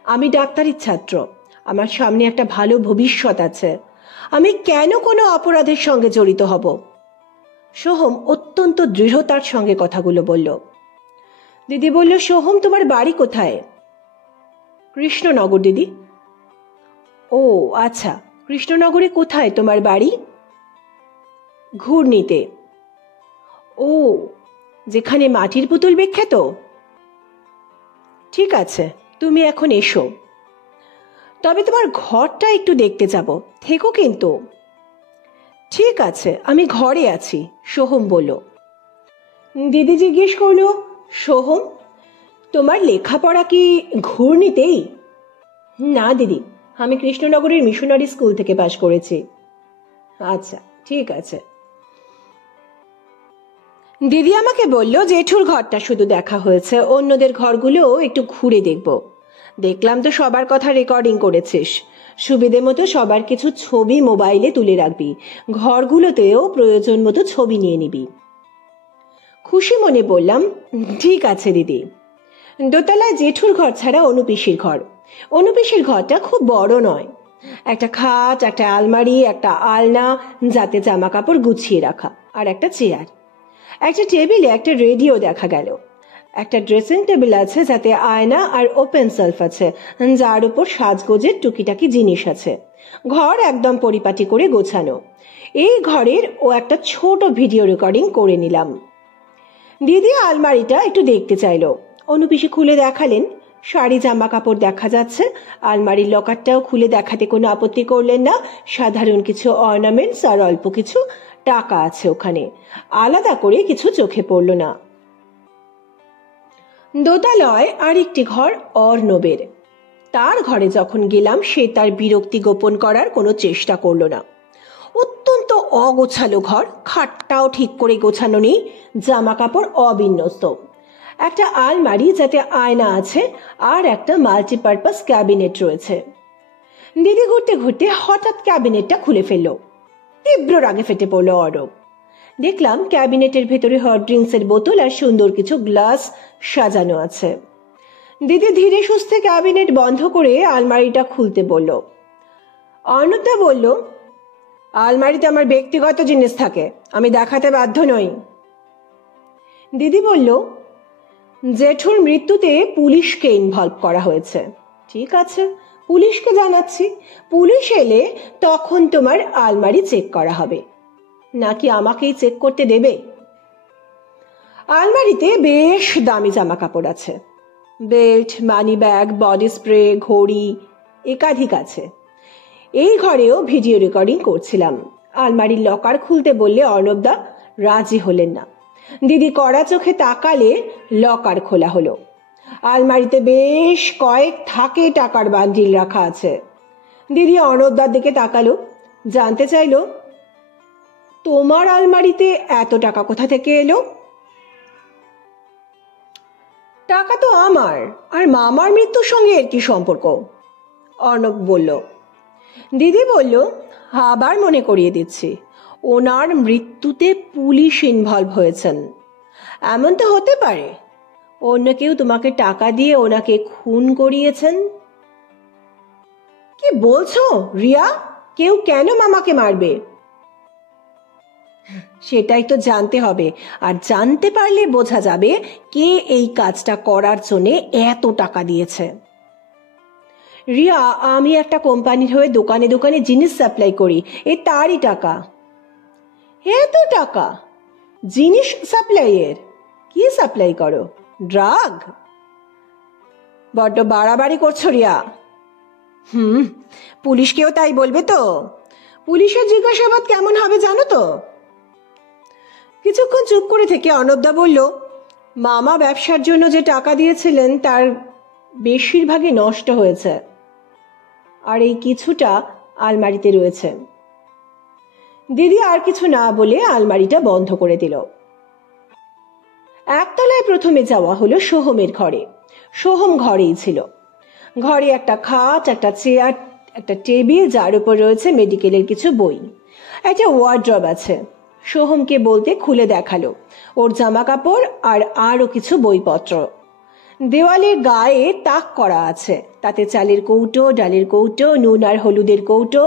আমি ডাক্তারির ছাত্র, আমার সামনে একটা ভালো ভবিষ্যৎ আছে। আমি কেন কোনো অপরাধের সঙ্গে জড়িত হব? সোহম অত্যন্ত দৃঢ়তার সঙ্গে কথাগুলো বলল। দিদি বলল, সোহম, তোমার বাড়ি কোথায়? কৃষ্ণনগর দিদি। ও আচ্ছা, কৃষ্ণনগরে কোথায় তোমার বাড়ি? ঘূর্ণিতে। ও, যেখানে মাটির পুতুল বিখ্যাত? ঠিক আছে, তুমি এখন এসো, তবে তোমার ঘরটা একটু দেখতে যাব, থেকো কিন্তু। ঠিক আছে, আমি ঘরে আছি, সোহম বলল। দিদি জিজ্ঞেস করলো, সোহম, তোমার লেখাপড়া কি ঘূর্ণিতেই? না দিদি, আমি কৃষ্ণনগরের মিশনারি স্কুল থেকে পাশ করেছি। আচ্ছা, ঠিক আছে। দিদি আমাকে বলল, জেঠুর ঘরটা শুধু দেখা হয়েছে, অন্যদের ঘরগুলোও একটু ঘুরে দেখব। দেখলাম তো সবার কথা রেকর্ডিং করেছিস, সুবিধে মতো সবার কিছু ছবি মোবাইলে তুলে রাখবি, ঘরগুলোতেও প্রয়োজন মতো ছবি নিয়ে নিবি। খুশি মনে বললাম, ঠিক আছে দিদি। দোতলায় জেঠুর ঘর ছাড়া অনুপিসির ঘর। অনুপিসির ঘরটা খুব বড় নয়, একটা খাট, একটা আলমারি, একটা আলনা যাতে জামা কাপড় গুছিয়ে রাখা, আর একটা চেয়ার। একটা টেবিলে একটা রেডিও দেখা গেল। একটা ড্রেসিং টেবিল আছে যাতে আয়না আর ওপেন সেলফ আছে, যার উপর সাজগোজের টুকিটাকি জিনিস আছে। ঘর একদম পরিপাটি করে গোছানো। এই ঘরের ও একটা ছোট ভিডিও রেকর্ডিং করে নিলাম। দিদি আলমারিটা একটু দেখতে চাইলো, অনুপিসি খুলে দেখালেন। শাড়ি জামা কাপড় দেখা যাচ্ছে। আলমারির লকারটাও খুলে দেখাতে কোনো আপত্তি করলেন না। সাধারণ কিছু অর্নামেন্টস আর অল্প কিছু টাকা আছে ওখানে, আলাদা করে কিছু চোখে পড়ল না। দোতলায় আরেকটি ঘর অর্ণবের। তার ঘরে যখন গেলাম সে তার বিরক্তি গোপন করার কোনো চেষ্টা করলো না। অত্যন্ত অগোছালো ঘর, খাটটাও ঠিক করে গোছানো নেই, জামা কাপড় অবিন্যস্ত। একটা আলমারি যাতে আয়না আছে আর একটা মাল্টিপারপাস ক্যাবিনেট রয়েছে। দিদি ঘুরতে ঘুরতে হঠাৎ ক্যাবিনেটটা খুলে ফেললো। তীব্র রাগে ফেটে পড়লো অর্ণব। দেখলাম ক্যাবিনেটের ভেতরে হট ড্রিঙ্কসের বোতল আর সুন্দর কিছু গ্লাস সাজানো আছে। দিদি ধীরে সুস্থে ক্যাবিনেট বন্ধ করে আলমারিটা খুলতে বলল। অর্ণবদা বলল, আলমারিতে আমার ব্যক্তিগত জিনিস থাকে, আমি দেখাতে বাধ্য নই। দিদি বলল, জেঠুর মৃত্যুতে পুলিশকে ইনভলভ করা হয়েছে। ঠিক আছে, পুলিশকে জানাচ্ছি, পুলিশ এলে তখন তোমার আলমারি চেক করা হবে। নাকি আমাকেই চেক করতে দেবে? আলমারিতে বেশ দামি জামা কাপড় আছে, belt, money bag, body spray, ঘড়ি একাধিক আছে। এই ঘরেও ভিডিও রেকর্ডিং করছিলাম। আলমারির লকার খুলতে বললে অর্ণবদা রাজি হলেন না। দিদি কড়া চোখে তাকালে লকার খোলা হলো। আলমারিতে বেশ কয়েক থাকে টাকার বান্ডিল রাখা আছে। দিদি অর্ণবদার দিকে তাকালো, জানতে চাইলো, তোমার আলমারিতে এত টাকা কোথা থেকে এলো? টাকা তো আমার, আর মামার মৃত্যুর সঙ্গে এর কি সম্পর্ক? অর্ণব বলল। দিদি বলল, আবার মনে করিয়ে দিচ্ছি, ওনার মৃত্যুতে পুলিশ ইনভলভ হয়েছেন। এমন তো হতে পারে অন্য কেউ তোমাকে টাকা দিয়ে ওনাকে খুন করিয়েছেন। কি বলছো রিয়া? কেউ কেন মামাকে মারবে? সেটাই তো জানতে হবে, আর জানতে পারলে বোঝা যাবে কে এই কাজটা করার জন্য এত টাকা দিয়েছে। রিয়া, আমি একটা কোম্পানির হয়ে দোকানে দোকানে জিনিস সাপ্লাই করি, তারই টাকা। এত টাকা জিনিস সাপ্লাইয়ের? কি সাপ্লাই করো? ড্রাগ? বড্ড বাড়াবাড়ি করছো রিয়া। পুলিশকেও তাই বলবে তো? পুলিশের জিজ্ঞাসাবাদ কেমন হবে জানো তো? কিছুক্ষণ চুপ করে থেকে অর্ণবদা বলল, মামা ব্যবসার জন্য যে টাকা দিয়েছিলেন তার বেশিরভাগই নষ্ট হয়েছে, আর এই কিছুটা আলমারিতে রয়েছে। দিদি আর কিছু না বলে আলমারিটা বন্ধ করে দিল। একতলায় প্রথমে যাওয়া হলো সোহমের ঘরে। সোহম ঘরেই ছিল। ঘরে একটা খাট, একটা চেয়ার, একটা টেবিল, যার উপর রয়েছে মেডিকেলের কিছু বই, একটা ওয়ার্ড্রব আছে। সোহমকে বলতে খুলে দেখালো ওর জামা কাপড় আর আরো কিছু বইপত্র। দেওয়ালের গায়ে তাক করা আছে, তাতে চালের কৌটো, ডালের কৌটো, নুন আর হলুদের কৌটো,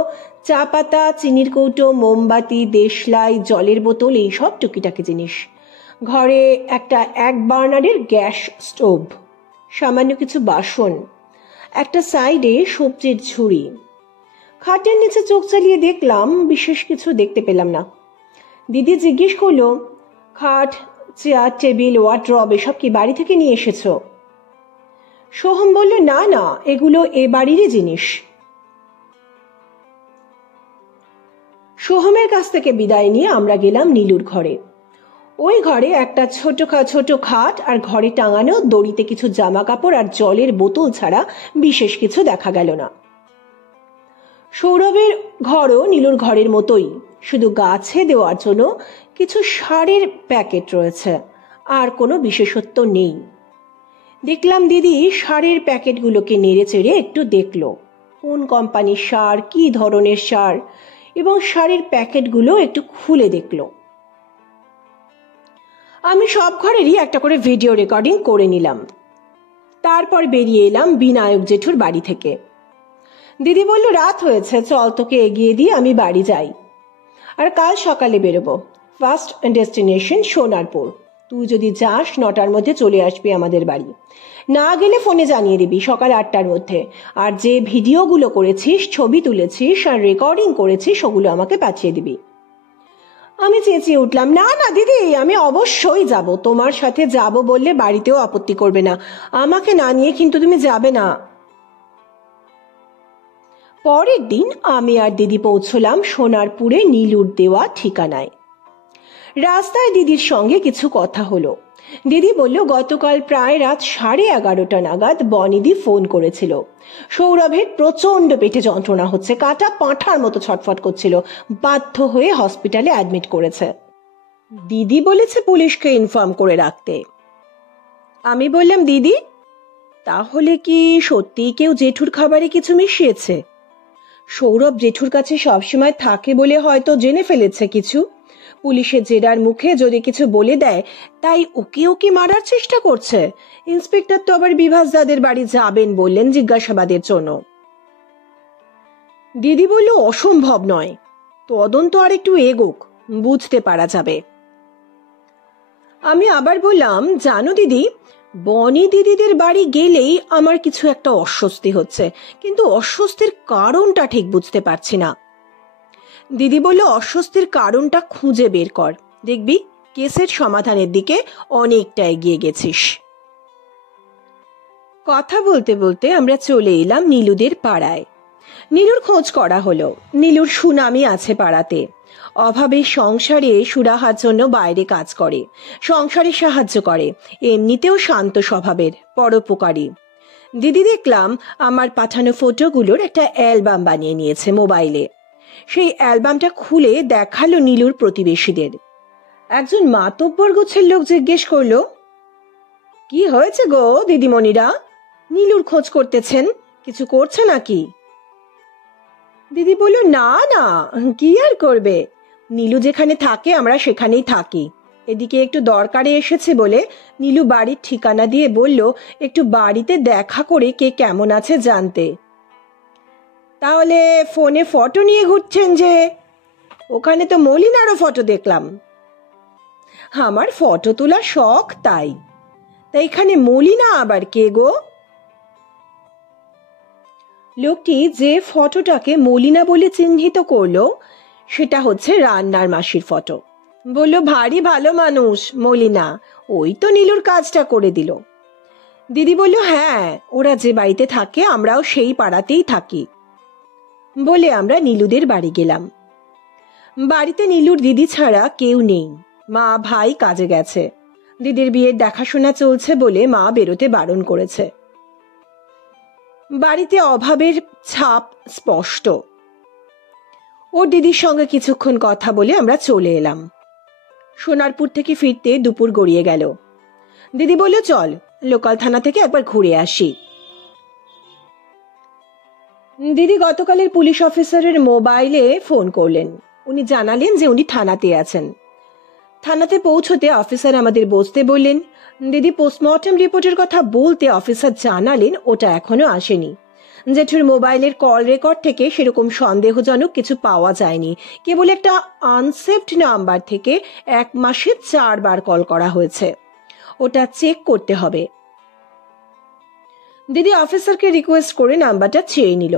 চা পাতা, চিনির কৌটো, মোমবাতি, দেশলাই, জলের বোতল, এই সব টুকিটাকি জিনিস। ঘরে একটা 1 বার্নারের গ্যাস স্টোভ, সামান্য কিছু বাসন, একটা সাইডে সবজির ঝুড়ি। খাটের নিচে চোখ চালিয়ে দেখলাম, বিশেষ কিছু দেখতে পেলাম না। দিদি জিজ্ঞেস করলো, খাট, চেয়ার, টেবিল, ওয়ার্ড্রব এসব কি বাড়ি থেকে নিয়ে এসেছো? সোহম বলল, না না, এগুলো এ বাড়িরই জিনিস। সোহমের কাছ থেকে বিদায় নিয়ে আমরা গেলাম নীলুর ঘরে। ওই ঘরে একটা ছোট খাট আর ঘরে টাঙানো দড়িতে কিছু জামা কাপড় আর জলের বোতল ছাড়া বিশেষ কিছু দেখা গেল না। সৌরভের ঘরও নীলুর ঘরের মতোই, শুধু গাছে দেওয়ার জন্য কিছু সারের প্যাকেট রয়েছে, আর কোনো বিশেষত্ব নেই। দেখলাম দিদি সারের প্যাকেটগুলোকে নেড়ে চেড়ে একটু দেখলো, কোন কোম্পানির সার, কি ধরনের সার, এবং সারের প্যাকেটগুলো একটু খুলে দেখলো। আমি সব ঘরেরই একটা করে ভিডিও রেকর্ডিং করে নিলাম। তারপর বেরিয়ে এলাম বিনায়ক জেঠুর বাড়ি থেকে। দিদি বলল, রাত হয়েছে, চল তোকে এগিয়ে দিয়ে আমি বাড়ি যাই, আর কাল সকালে বেরোবো। First destination Sonarpur. তুই যদি যাস 9টার মধ্যে চলে আসবি আমাদের বাড়ি। না গেলে ফোনে জানিয়ে দিবি সকাল 8টার মধ্যে। আর যে ভিডিওগুলো করেছিস, ছবি তুলেছিস আর রেকর্ডিং করেছিস, ওগুলো আমাকে পাঠিয়ে দিবি। আমি চেঁচিয়ে উঠলাম, না না দিদি, আমি অবশ্যই যাব। তোমার সাথে যাব বললে বাড়িতেও আপত্তি করবে না। আমাকে না নিয়ে কিন্তু তুমি যাবে না। পরের দিন আমি আর দিদি পৌঁছলাম সোনারপুরে নীলুর দেওয়া ঠিকানায়। রাস্তায় দিদির সঙ্গে কিছু কথা হলো। দিদি বলল, গতকাল প্রায় রাত 11:30 নাগাদ বনিদি ফোন করেছিল। সৌরভের প্রচন্ড পেটে যন্ত্রণা হচ্ছে, কাটা পাঁঠার মতো ছটফট করছিল, বাধ্য হয়ে হসপিটালে অ্যাডমিট করেছে। দিদি বলেছে পুলিশকে ইনফর্ম করে রাখতে। আমি বললাম, দিদি তাহলে কি সত্যিই কেউ জেঠুর খাবারে কিছু মিশিয়েছে? সৌরভ জেঠুর কাছে সবসময় থাকে বলে হয়তো জেনে ফেলেছে কিছু। পুলিশের জেরার মুখে যদি কিছু বলে দেয়, তাই ওকেও কি মারার চেষ্টা করছে? ইন্সপেক্টর তো আবার বিভাস দাদের বাড়ি যাবেন বললেন জিজ্ঞাসাবাদের জন্য। দিদি বলল, অসম্ভব নয়, তদন্ত আর একটু এগোক, বুঝতে পারা যাবে। আমি আবার বললাম, জানো দিদি, বনি দিদিদের বাড়ি গেলেই আমার কিছু একটা অস্বস্তি হচ্ছে, কিন্তু অস্বস্তির কারণটা ঠিক বুঝতে পারছি না। দিদি বলল, অস্বস্তির কারণটা খুঁজে বের কর, দেখবি কেসের সমাধানের দিকে অনেকটা এগিয়ে গেছিস। কথা বলতে বলতে আমরা চলে এলাম নীলুদের পাড়ায়। নীলুর খোঁজ করা হলো। নীলুর সুনামি আছে পাড়াতে। অভাবে সংসারে সুরাহার জন্য বাইরে কাজ করে, সংসারে সাহায্য করে, এমনিতেও শান্ত স্বভাবের, পরোপকারী। দিদি দেখলাম আমার পাঠানো ফটোগুলোর একটা অ্যালবাম বানিয়ে নিয়েছে মোবাইলে। সেই অ্যালবামটা খুলে দেখালো নীলুর প্রতিবেশীদের। একজন মাতব্বর গোছের লোক জিজ্ঞেস করলো, কি হয়েছে গো দিদিমণিরা, নীলুর খোঁজ করতেছেন, কিছু করছে নাকি? দিদি বলল, না না, কি আর করবে, নীলু যেখানে থাকে আমরা সেখানেই থাকি। এদিকে একটু দরকারে এসেছে বলে নীলু বাড়ির ঠিকানা দিয়ে বলল একটু বাড়িতে দেখা করে কে কেমন আছে জানতে। তাহলে ফোনে ফটো নিয়ে ঘুরছেন যে? ওখানে তো মলিনারও ফটো দেখলাম। আমার ফটো তোলার শখ, তাই। তা এখানে মলিনা আবার কে গো? লোকটি যে ফটোটাকে মলিনা বলে চিহ্নিত করলো সেটা হচ্ছে রান্নার মাসির ফটো। বলল, ভারী ভালো মানুষ মলিনা, ওই তো নীলুর কাজটা করে দিল। দিদি বলল, হ্যাঁ, ওরা যে বাড়িতে থাকে আমরাও সেই পাড়াতেই থাকি। বলে আমরা নীলুদের বাড়ি গেলাম। বাড়িতে নীলুর দিদি ছাড়া কেউ নেই। মা ভাই কাজে গেছে। দিদির বিয়ের দেখাশোনা চলছে বলে মা বেরোতে বারণ করেছে। বাড়িতে অভাবের ছাপ স্পষ্ট। ওর দিদির সঙ্গে কিছুক্ষণ কথা বলে আমরা চলে এলাম। সোনারপুর থেকে ফিরতে দুপুর গড়িয়ে গেল। দিদি বলল, চল লোকাল থানা থেকে একবার ঘুরে আসি। দিদি গতকালের পুলিশ অফিসারের মোবাইলে ফোন করলেন। উনি জানালেন যে উনি থানাতে আছেন। থানাতে পৌঁছতে অফিসার আমাদের বসতে বললেন। দিদি পোস্টমর্টম রিপোর্টের কথা বলতে অফিসার জানালেন ওটা এখনো আসেনি। জেঠুর মোবাইলের কল রেকর্ড থেকে সেরকম সন্দেহজনক কিছু পাওয়া যায়নি। কেবল একটা আনসেভড নাম্বার থেকে 1 মাসে 4 বার কল করা হয়েছে। ওটা চেক করতে হবে। দিদি অফিসারকে রিকোয়েস্ট করে নাম্বারটা চেয়ে নিল।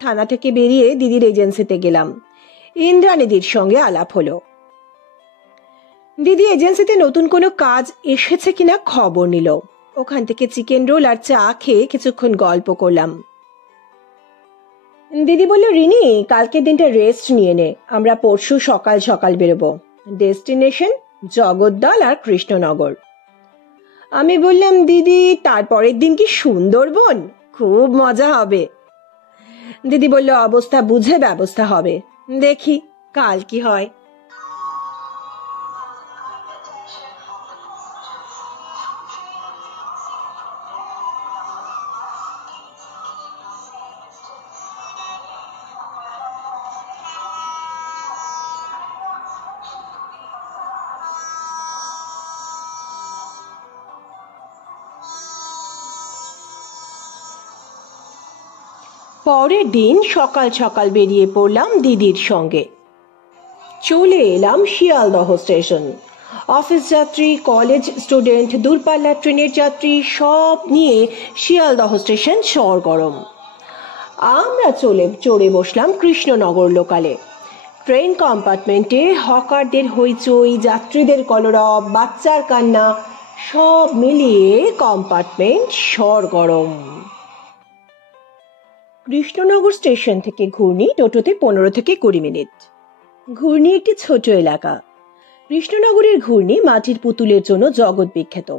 থানা থেকে বেরিয়ে দিদির এজেন্সিতে গেলাম। ইন্দ্রাণীদির সঙ্গে আলাপ হলো। দিদি এজেন্সিতে নতুন কোনো কাজ এসেছে কিনা খবর নিল। ওখান থেকে চিকেন রোল আর চা খেয়ে কিছুক্ষণ গল্প করলাম। দিদি বলল, রিনি, কালকের দিনটা রেস্ট নিয়ে নে, আমরা পরশু সকাল সকাল বেরোবো। ডেস্টিনেশন জগদ্দল আর কৃষ্ণনগর। আমি বললাম, দিদি তারপরের দিন কি সুন্দরবন? খুব মজা হবে। দিদি বলল, অবস্থা বুঝে ব্যবস্থা হবে, দেখি কাল কি হয়। পরের দিন সকাল সকাল বেরিয়ে পড়লাম দিদির সঙ্গে। চলে এলাম শিয়ালদহ স্টেশন। অফিস যাত্রী, কলেজ স্টুডেন্ট, দূরপাল্লার ট্রেনের যাত্রী সব নিয়ে শিয়ালদহ স্টেশন সরগরম। আমরা চড়ে বসলাম কৃষ্ণনগর লোকালে। ট্রেন কম্পার্টমেন্টে হকারদের হইচই, যাত্রীদের কলরব, বাচ্চার কান্না, সব মিলিয়ে কম্পার্টমেন্ট সরগরম। কৃষ্ণনগর স্টেশন থেকে ঘূর্ণি টোটোতে 15 থেকে 20 মিনিট। ঘূর্ণি একটি ছোট এলাকা। কৃষ্ণনগরের ঘূর্ণি মাটির পুতুলের জন্য জগৎ বিখ্যাত।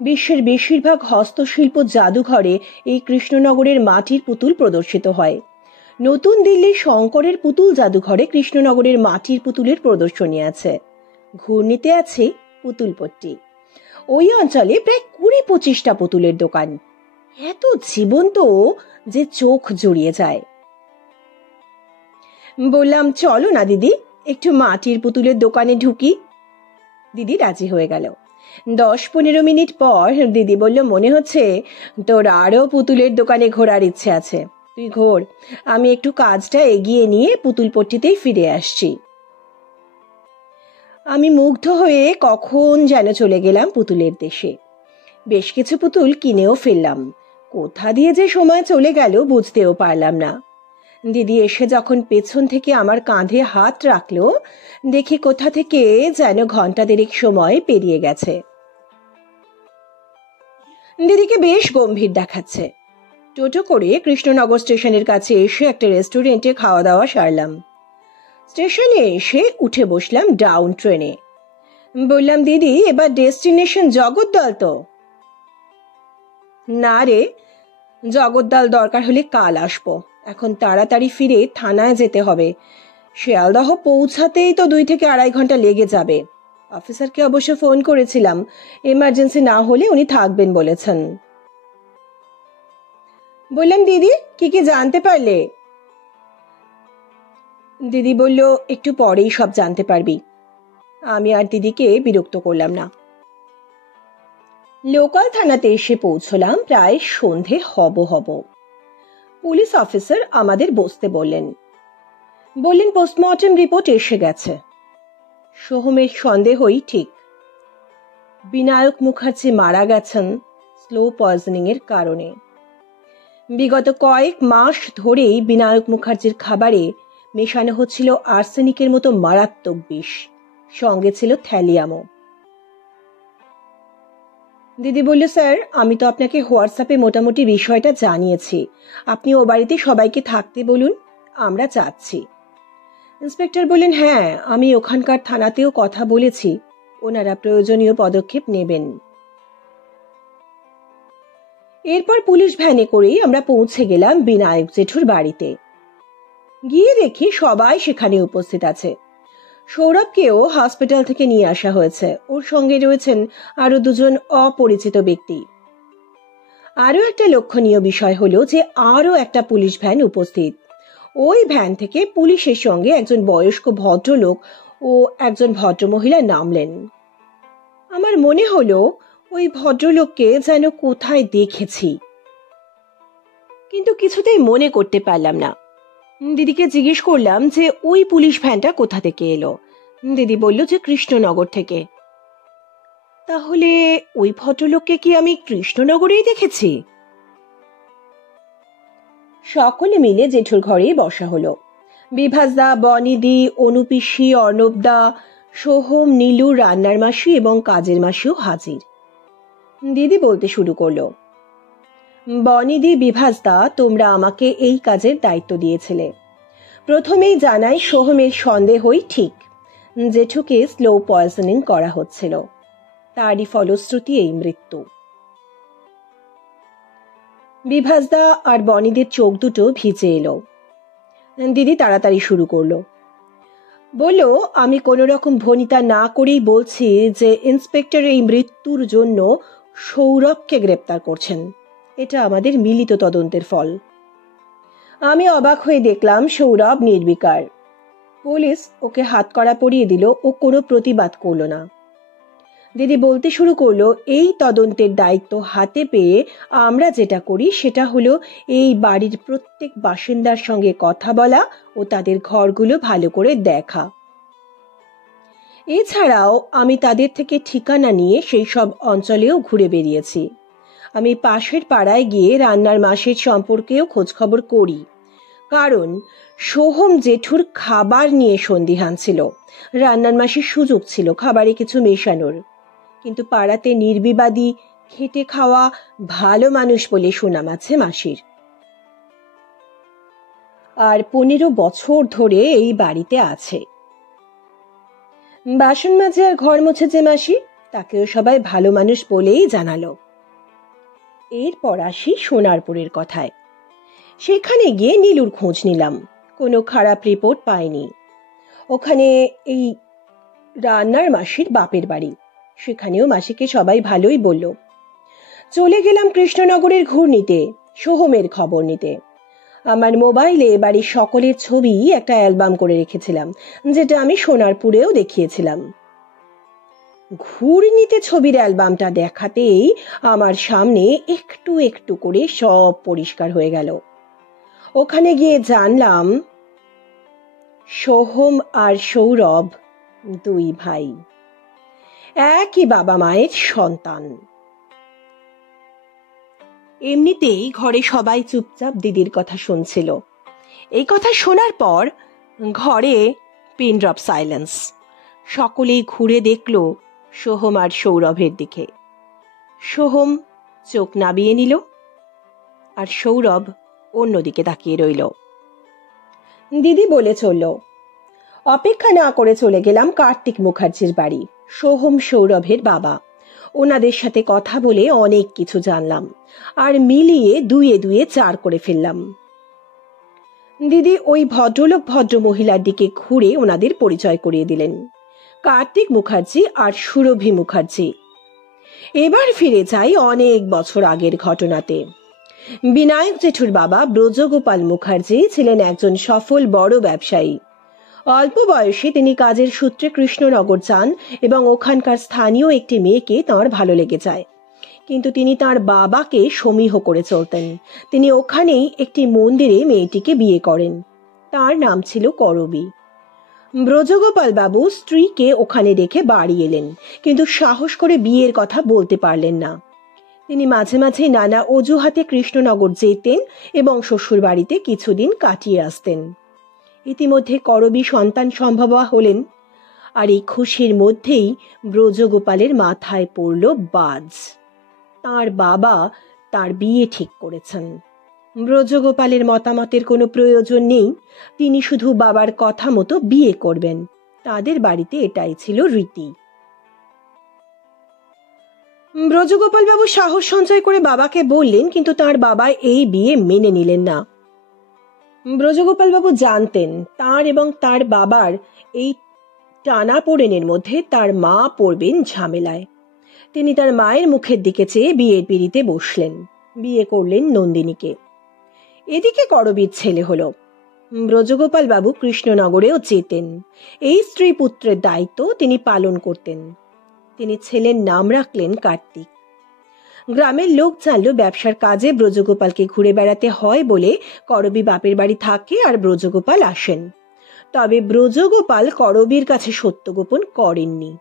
বিশ্বের বেশিরভাগ হস্তশিল্প জাদুঘরে এই কৃষ্ণনগরের মাটির পুতুল প্রদর্শিত হয়। নতুন দিল্লির শঙ্করের পুতুল জাদুঘরে কৃষ্ণনগরের মাটির পুতুলের প্রদর্শনী আছে। ঘূর্ণিতে আছে পুতুলপট্টি। ওই অঞ্চলে প্রায় 20-25টা পুতুলের দোকান। এত জীবন্ত যে চোখ জুড়িয়ে যায়। বললাম, চলো না দিদি, একটু মাটির পুতুলের দোকানে ঢুকি। দিদি রাজি হয়ে গেল। 10-15 মিনিট পর দিদি বলল, মনে হচ্ছে তোর আরো পুতুলের দোকানে ঘোরার ইচ্ছে আছে, তুই ঘোর, আমি একটু কাজটা এগিয়ে নিয়ে পুতুলপট্টিতেই ফিরে আসছি। আমি মুগ্ধ হয়ে কখন যেন চলে গেলাম পুতুলের দেশে। বেশ কিছু পুতুল কিনেও ফেললাম। কোথা দিয়ে যে সময় চলে গেল বুঝতেও পারলাম না। দিদি এসে যখন পেছন থেকে আমার কাঁধে হাত রাখলো, দেখি কোথা থেকে যেন ঘন্টা দেড়েক সময় পেরিয়ে গেছে। দিদিকে বেশ গম্ভীর দেখাচ্ছে। টোটো করে কৃষ্ণনগর স্টেশনের কাছে এসে একটা রেস্টুরেন্টে খাওয়া দাওয়া সারলাম। স্টেশনে এসে উঠে বসলাম ডাউন ট্রেনে। বললাম, দিদি এবার ডেস্টিনেশন জগদ্দল তো? না রে, জগদ্দল দরকার হলে কাল আসবো, এখন তাড়াতাড়ি ফিরে থানায় যেতে হবে। শিয়ালদহ পৌঁছাতেই তো 2 থেকে 2.5 ঘন্টা লেগে যাবে। অফিসারকে অবশ্য ফোন করেছিলাম, এমার্জেন্সি না হলে উনি থাকবেন বলেছেন। বললাম, দিদি কি কি জানতে পারলে? দিদি বলল, একটু পরেই সব জানতে পারবি। আমি আর দিদিকে বিরক্ত করলাম না। লোকাল থানাতে এসে পৌঁছলাম প্রায় সন্ধে হব। পুলিশ অফিসার আমাদের বসতে বললেন পোস্টমর্টেম রিপোর্ট এসে গেছে। সোহমের সন্দেহই ঠিক, বিনায়ক মুখার্জি মারা গেছেন স্লো পয়জনিং এর কারণে। বিগত কয়েক মাস ধরেই বিনায়ক মুখার্জির খাবারে মেশানো হচ্ছিল আর্সেনিকের মতো মারাত্মক বিষ, সঙ্গে ছিল থ্যালিয়ামও। দিদি বলল, স্যার আমি তো আপনাকে হোয়াটসঅ্যাপে মোটামুটি বিষয়টা জানিয়েছি, আপনি ও বাড়িতে সবাইকে থাকতে বলুন, আমরা যাচ্ছি। ইন্সপেক্টর বললেন, হ্যাঁ আমি ওখানকার থানাতেও কথা বলেছি, ওনারা প্রয়োজনীয় পদক্ষেপ নেবেন। এরপর পুলিশ ভ্যানে করেই আমরা পৌঁছে গেলাম বিনায়ক জেঠুর বাড়িতে। গিয়ে দেখি সবাই সেখানে উপস্থিত আছে। সৌরভকেও হসপিটাল থেকে নিয়ে আসা হয়েছে, ওর সঙ্গে রয়েছেন আরো দুজন অপরিচিত ব্যক্তি। আরো একটা লক্ষণীয় বিষয় হলো যে আরো একটা পুলিশ ভ্যান উপস্থিত। ওই ভ্যান থেকে পুলিশের সঙ্গে একজন বয়স্ক ভদ্রলোক ও একজন ভদ্রমহিলা নামলেন। আমার মনে হলো ওই ভদ্রলোককে যেন কোথায় দেখেছি, কিন্তু কিছুতেই মনে করতে পারলাম না। দিদিকে জিজ্ঞেস করলাম যে ওই পুলিশ ভ্যানটা কোথা থেকে এলো। দিদি বলল যে কৃষ্ণনগর থেকে। তাহলে ওই ভদ্রলোককে কি আমি কৃষ্ণনগরেই দেখেছি? সকলে মিলে জেঠুর ঘরেই বসা হলো। বিভাসদা, বনিদি, অনুপিসি, অর্ণবদা, সোহম, নীলু, রান্নার মাসি এবং কাজের মাসিও হাজির। দিদি বলতে শুরু করলো, বনিদি, বিভাসদা, তোমরা আমাকে এই কাজের দায়িত্ব দিয়েছিলে। প্রথমেই জানাই সোহমের সন্দেহই ঠিক, জেঠুকে স্লো পয়জনিং করা হচ্ছিল, তারই ফলশ্রুতি এই মৃত্যু। বিভাসদা আর বনিদের চোখ দুটো ভিজে এলো। দিদি তাড়াতাড়ি শুরু করলো, বলল, আমি কোনো রকম ভনিতা না করেই বলছি যে ইন্সপেক্টর এই মৃত্যুর জন্য সৌরভকে গ্রেপ্তার করছেন। এটা আমাদের মিলিত তদন্তের ফল। আমি অবাক হয়ে দেখলাম সৌরভ নির্বিকার। পুলিশ ওকে হাতকড়া পরিয়ে দিল, ও কোনো প্রতিবাদ করলো না। দিদি বলতে শুরু করলো, এই তদন্তের দায়িত্ব হাতে পেয়ে আমরা যেটা করি সেটা হলো এই বাড়ির প্রত্যেক বাসিন্দার সঙ্গে কথা বলা ও তাদের ঘরগুলো ভালো করে দেখা। এছাড়াও আমি তাদের থেকে ঠিকানা নিয়ে সেই সব অঞ্চলেও ঘুরে বেরিয়েছি। আমি পাশের পাড়ায় গিয়ে রান্নার মাসের সম্পর্কেও খোঁজখবর করি, কারণ সোহম জেঠুর খাবার নিয়ে সন্দিহান ছিল। রান্নার মাসের সুযোগ ছিল খাবারে কিছু মেশানোর, কিন্তু পাড়াতে নির্বিবাদী, খেটে খাওয়া ভালো মানুষ বলে সুনাম আছে মাসির। আর 15 বছর ধরে এই বাড়িতে আছে। বাসন মাজে আর ঘর মুছে যে মাসি, তাকেও সবাই ভালো মানুষ বলেই জানালো। এরপর আসি সোনারপুরের কথায়। সেখানে গিয়ে নীলুর খোঁজ নিলাম, কোনো খারাপ রিপোর্ট পাইনি। ওখানে এই রান্নার মাসির বাপের বাড়ি, সেখানেও মাসিকে সবাই ভালোই বলল। চলে গেলাম কৃষ্ণনগরের ঘূর্ণিতে সোহমের খবর নিতে। আমার মোবাইলে বাড়ির সকলের ছবি একটা অ্যালবাম করে রেখেছিলাম, যেটা আমি সোনারপুরেও দেখিয়েছিলাম। ঘূর্ণিতে ছবির অ্যালবামটা দেখাতেই আমার সামনে একটু একটু করে সব পরিষ্কার হয়ে গেল। ওখানে গিয়ে জানলাম সোহম আর সৌরভ দুই ভাই, একই বাবা মায়ের সন্তান। এমনিতেই ঘরে সবাই চুপচাপ দিদির কথা শুনছিল। এই কথা শোনার পর ঘরে পিন ড্রপ সাইলেন্স। সকলেই ঘুরে দেখল সোহম আর সৌরভের দিকে। সোহম চোখ নাবিয়ে নিল আর সৌরভ অন্যদিকে তাকিয়ে রইল। দিদি বলে চলল, অপেক্ষা না করে চলে গেলাম কার্তিক মুখার্জির বাড়ি, সোহম সৌরভের বাবা। ওনাদের সাথে কথা বলে অনেক কিছু জানলাম আর মিলিয়ে দুয়ে দুয়ে 4 করে ফেললাম। দিদি ওই ভদ্রলোক ভদ্র মহিলার দিকে ঘুরে ওনাদের পরিচয় করিয়ে দিলেন, কার্তিক মুখার্জি আর সুরভি মুখার্জি। এবার ফিরে যাই অনেক বছর আগের ঘটনাতে। বিনায়ক জেঠুর বাবা ব্রজগোপাল মুখার্জি ছিলেন একজন সফল বড় ব্যবসায়ী। অল্প বয়সে তিনি কাজের সূত্রে কৃষ্ণনগর যান এবং ওখানকার স্থানীয় একটি মেয়েকে তাঁর ভালো লেগে যায়। কিন্তু তিনি তার বাবাকে সমীহ করে চলতেন। তিনি ওখানেই একটি মন্দিরে মেয়েটিকে বিয়ে করেন। তার নাম ছিল করবী। ব্রজগোপাল বাবু স্ত্রীকে ওখানে রেখে বাড়ি এলেন, কিন্তু সাহস করে বিয়ের কথা বলতে পারলেন না। তিনি মাঝে মাঝে নানা অজুহাতে কৃষ্ণনগর যেতেন এবং শ্বশুর বাড়িতে কিছুদিন কাটিয়ে আসতেন। ইতিমধ্যে করবী সন্তান সম্ভবা হলেন, আর এই খুশির মধ্যেই ব্রজগোপালের মাথায় পড়ল বাজ। তার বাবা তার বিয়ে ঠিক করেছেন। ব্রজগোপালের মতামতের কোনো প্রয়োজন নেই, তিনি শুধু বাবার কথা মতো বিয়ে করবেন। তাদের বাড়িতে এটাই ছিল রীতি। ব্রজগোপাল বাবু সাহস সঞ্চয় করে বাবাকে বললেন, কিন্তু তার বাবা এই বিয়ে মেনে নিলেন না। ব্রজগোপাল বাবু জানতেন তার এবং তার বাবার এই টানাপোড়েনের মধ্যে তার মা পড়বেন ঝামেলায়। তিনি তার মায়ের মুখের দিকে চেয়ে বিয়ের পিঁড়িতে বসলেন। বিয়ে করলেন নন্দিনীকে। এদিকে করবীর ছেলে হলো। ব্রজগোপাল বাবু কৃষ্ণনগরেও যেতেন। এই স্ত্রী পুত্রের দায়িত্ব তিনি পালন করতেন। তিনি ছেলের নাম রাখলেন কার্তিক। গ্রামের লোক জানল ব্যবসার কাজে ব্রজগোপালকে ঘুরে বেড়াতে হয় বলে করবী বাপের বাড়ি থাকে আর ব্রজগোপাল আসেন। তবে ব্রজগোপাল করবীর কাছে সত্য গোপন করেননি।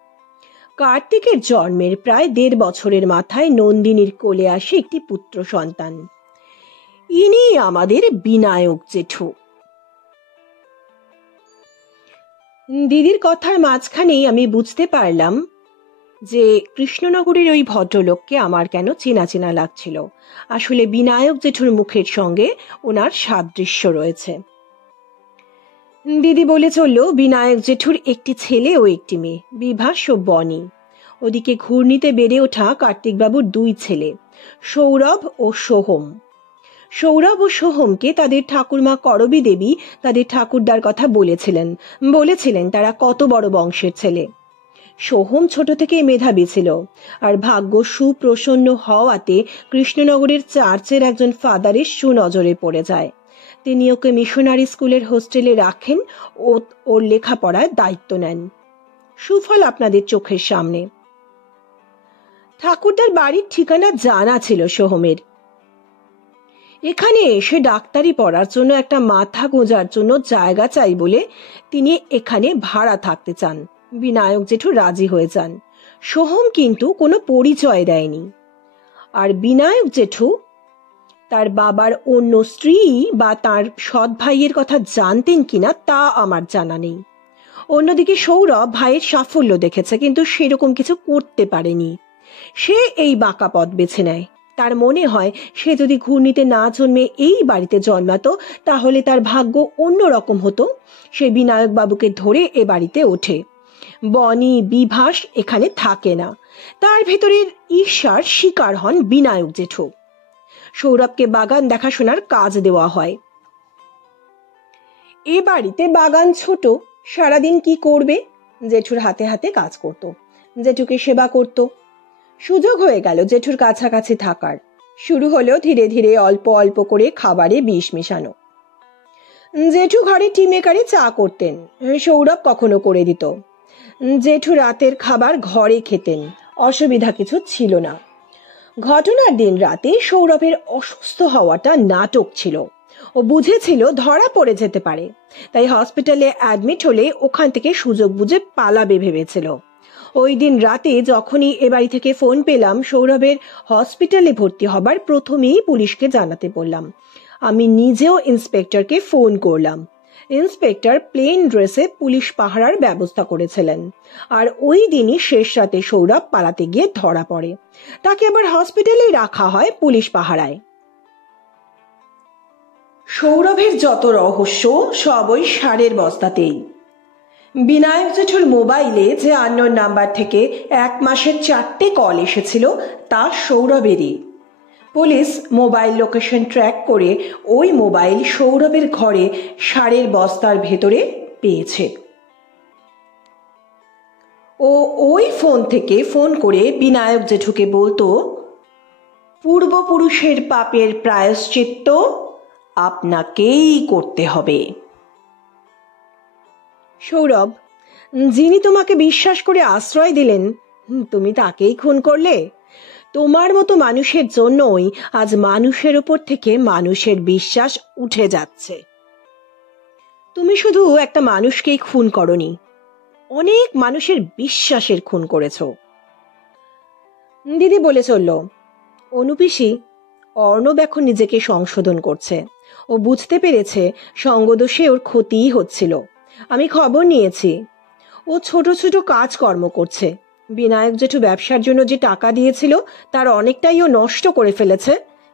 কার্তিকের জন্মের প্রায় 1.5 বছরের মাথায় নন্দিনীর কোলে আসে একটি পুত্র সন্তান। ইনি আমাদের বিনায়ক জেঠু। দিদির কথার মাঝখানেই আমি বুঝতে পারলাম যে কৃষ্ণনগরের ওই ভদ্রলোককে আমার কেন চেনা চেনা লাগছিল। আসলে বিনায়ক জেঠুর মুখের সঙ্গে ওনার সাদৃশ্য রয়েছে। দিদি বলে চলল, বিনায়ক জেঠুর একটি ছেলে ও একটি মেয়ে, বিভাস ও বনি। ওদিকে ঘূর্ণিতে বেড়ে ওঠা কার্তিকবাবুর 2 ছেলে, সৌরভ ও সোহম। সৌরভ ও সোহমকে তাদের ঠাকুরমা করবী দেবী তাদের ঠাকুরদার কথা বলেছিলেন তারা কত বড় বংশের ছেলে। সোহম ছোট থেকেই মেধাবী ছিল, আর ভাগ্য সুপ্রসন্ন হওয়াতে কৃষ্ণনগরের চার্চের একজন ফাদারের সুনজরে পড়ে যায়। তিনি ওকে মিশনারি স্কুলের হোস্টেলে রাখেন ও ওর লেখাপড়ার দায়িত্ব নেন। সুফল আপনাদের চোখের সামনে। ঠাকুরদার বাড়ির ঠিকানা জানা ছিল সোহমের। এখানে এসে ডাক্তারি পড়ার জন্য একটা মাথা গোঁজার জন্য জায়গা চাই বলে তিনি এখানে ভাড়া থাকতে চান। বিনায়ক জেঠু রাজি হয়ে যান। সোহম কিন্তু কোনো পরিচয় দেয়নি। আর বিনায়ক জেঠু তার বাবার অন্য স্ত্রী বা তার সৎ ভাইয়ের কথা জানতেন কিনা তা আমার জানা নেই। অন্যদিকে সৌরভ ভাইয়ের সাফল্য দেখেছে, কিন্তু সেরকম কিছু করতে পারেনি। সে এই বাঁকা পথ বেছে নেয়। তার মনে হয় সে যদি ঘূর্ণিতে না জন্মে এই বাড়িতে জন্মাতো তাহলে তার ভাগ্য অন্যরকম হতো। সে বিনায়ক বাবুকে ধরে এ বাড়িতে ওঠে। বনি বিভাস এখানে থাকে না। তার ভেতরের ঈর্ষার শিকার হন বিনায়ক জেঠু। সৌরভকে বাগান দেখাশোনার কাজ দেওয়া হয়। এ বাড়িতে বাগান ছোট, সারাদিন কি করবে? জেঠুর হাতে হাতে কাজ করত, জেঠুকে সেবা করত। সুযোগ হয়ে গেল জেঠুর কাছাকাছি থাকার। শুরু হলো ধীরে ধীরে অল্প অল্প করে খাবারে বিষ মেশানো। জেঠু ঘরে টি মেকারে চা করতেন, সৌরভ কখনো করে দিত। জেঠু রাতের খাবার ঘরে খেতেন, অসুবিধা কিছু ছিল না। ঘটনার দিন রাতে সৌরভের অসুস্থ হওয়াটা নাটক ছিল। ও বুঝেছিল ধরা পড়ে যেতে পারে, তাই হসপিটালে অ্যাডমিট হলে ওখান থেকে সুযোগ বুঝে পালাবে ভেবেছিল। ওই দিন রাতে যখনই এ বাড়ি থেকে ফোন পেলাম সৌরভের হসপিটালে ভর্তি হবার, প্রথমেই পুলিশকে জানাতে বললাম। আমি নিজেও ইন্সপেক্টরকে ফোন করলাম। ইন্সপেক্টর প্লেন ড্রেসে পুলিশ পাহারার ব্যবস্থা করেছিলেন। আর ওই দিনই শেষ রাতে সৌরভ পালাতে গিয়ে ধরা পড়ে। তাকে আবার হসপিটালে রাখা হয় পুলিশ পাহারায়। সৌরভের যত রহস্য সব ওই সারের বস্তাতেই। বিনায়ক জেঠুর মোবাইলে যে আননোন নাম্বার থেকে 1 মাসের 4টে কল এসেছিল তা সৌরভেরই। পুলিশ মোবাইল লোকেশন ট্র্যাক করে ওই মোবাইল সৌরভের ঘরে সারের বস্তার ভেতরে পেয়েছে। ও ওই ফোন থেকে ফোন করে বিনায়ক জেঠুকে বলতো, পূর্বপুরুষের পাপের প্রায়শ্চিত্ত আপনাকেই করতে হবে। সৌরভ, যিনি তোমাকে বিশ্বাস করে আশ্রয় দিলেন, তুমি তাকেই খুন করলে। তোমার মতো মানুষের জন্যই আজ মানুষের উপর থেকে মানুষের বিশ্বাস উঠে যাচ্ছে। তুমি শুধু একটা মানুষকেই খুন করনি, অনেক মানুষের বিশ্বাসের খুন করেছো। দিদি বলে চলল, অনুপিসি, অর্ণব এখন নিজেকে সংশোধন করছে। ও বুঝতে পেরেছে সঙ্গদোষে ওর ক্ষতিই হচ্ছিল। আমি খবর নিয়েছি, ও ছোট ছোট কাজকর্ম করছে। বিনায়ক জেঠু ব্যবসার জন্য যে টাকা দিয়েছিল তার অনেকটাই ও নষ্ট করে ফেলেছে।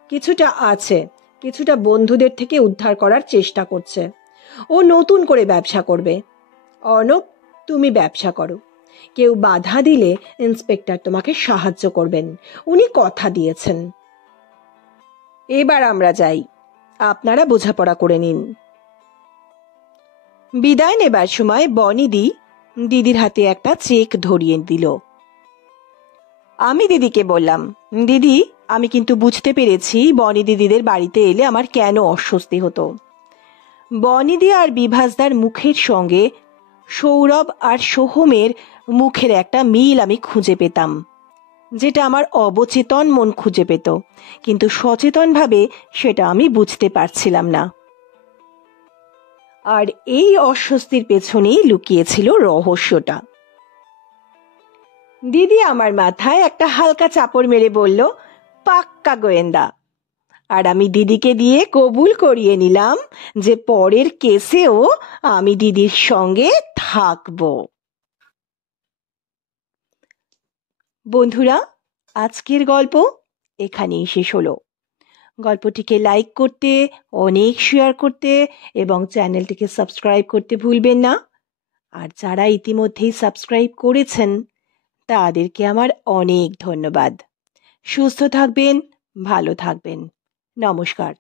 কিছুটা আছে, কিছুটা বন্ধুদের থেকে উদ্ধার করার চেষ্টা করছে। ও নতুন করে ব্যবসা করবে। অর্ণব, তুমি ব্যবসা করো। কেউ বাধা দিলে ইন্সপেক্টর তোমাকে সাহায্য করবেন, উনি কথা দিয়েছেন। এবার আমরা যাই, আপনারা বোঝাপড়া করে নিন। বিদায় নেবার সময় বনিদি দিদির হাতে একটা চেক ধরিয়ে দিল। আমি দিদিকে বললাম, দিদি, আমি কিন্তু বুঝতে পেরেছি বনি দিদিদের বাড়িতে এলে আমার কেন অস্বস্তি হতো। বনিদি আর বিভাসদার মুখের সঙ্গে সৌরভ আর সোহমের মুখের একটা মিল আমি খুঁজে পেতাম, যেটা আমার অবচেতন মন খুঁজে পেত, কিন্তু সচেতনভাবে সেটা আমি বুঝতে পারছিলাম না। আর এই অস্বস্তির পেছনেই লুকিয়েছিল রহস্যটা। দিদি আমার মাথায় একটা হালকা চাপড় মেরে বলল, পাক্কা গোয়েন্দা। আর আমি দিদিকে দিয়ে কবুল করিয়ে নিলাম যে পরের কেসেও আমি দিদির সঙ্গে থাকব। বন্ধুরা, আজকের গল্প এখানেই শেষ হলো। গল্পটিকে লাইক করতে, অনেক শেয়ার করতে এবং চ্যানেলটিকে সাবস্ক্রাইব করতে ভুলবেন না। আর যারা ইতিমধ্যেই সাবস্ক্রাইব করেছেন তাদেরকে আমার অনেক ধন্যবাদ। সুস্থ থাকবেন, ভালো থাকবেন। নমস্কার।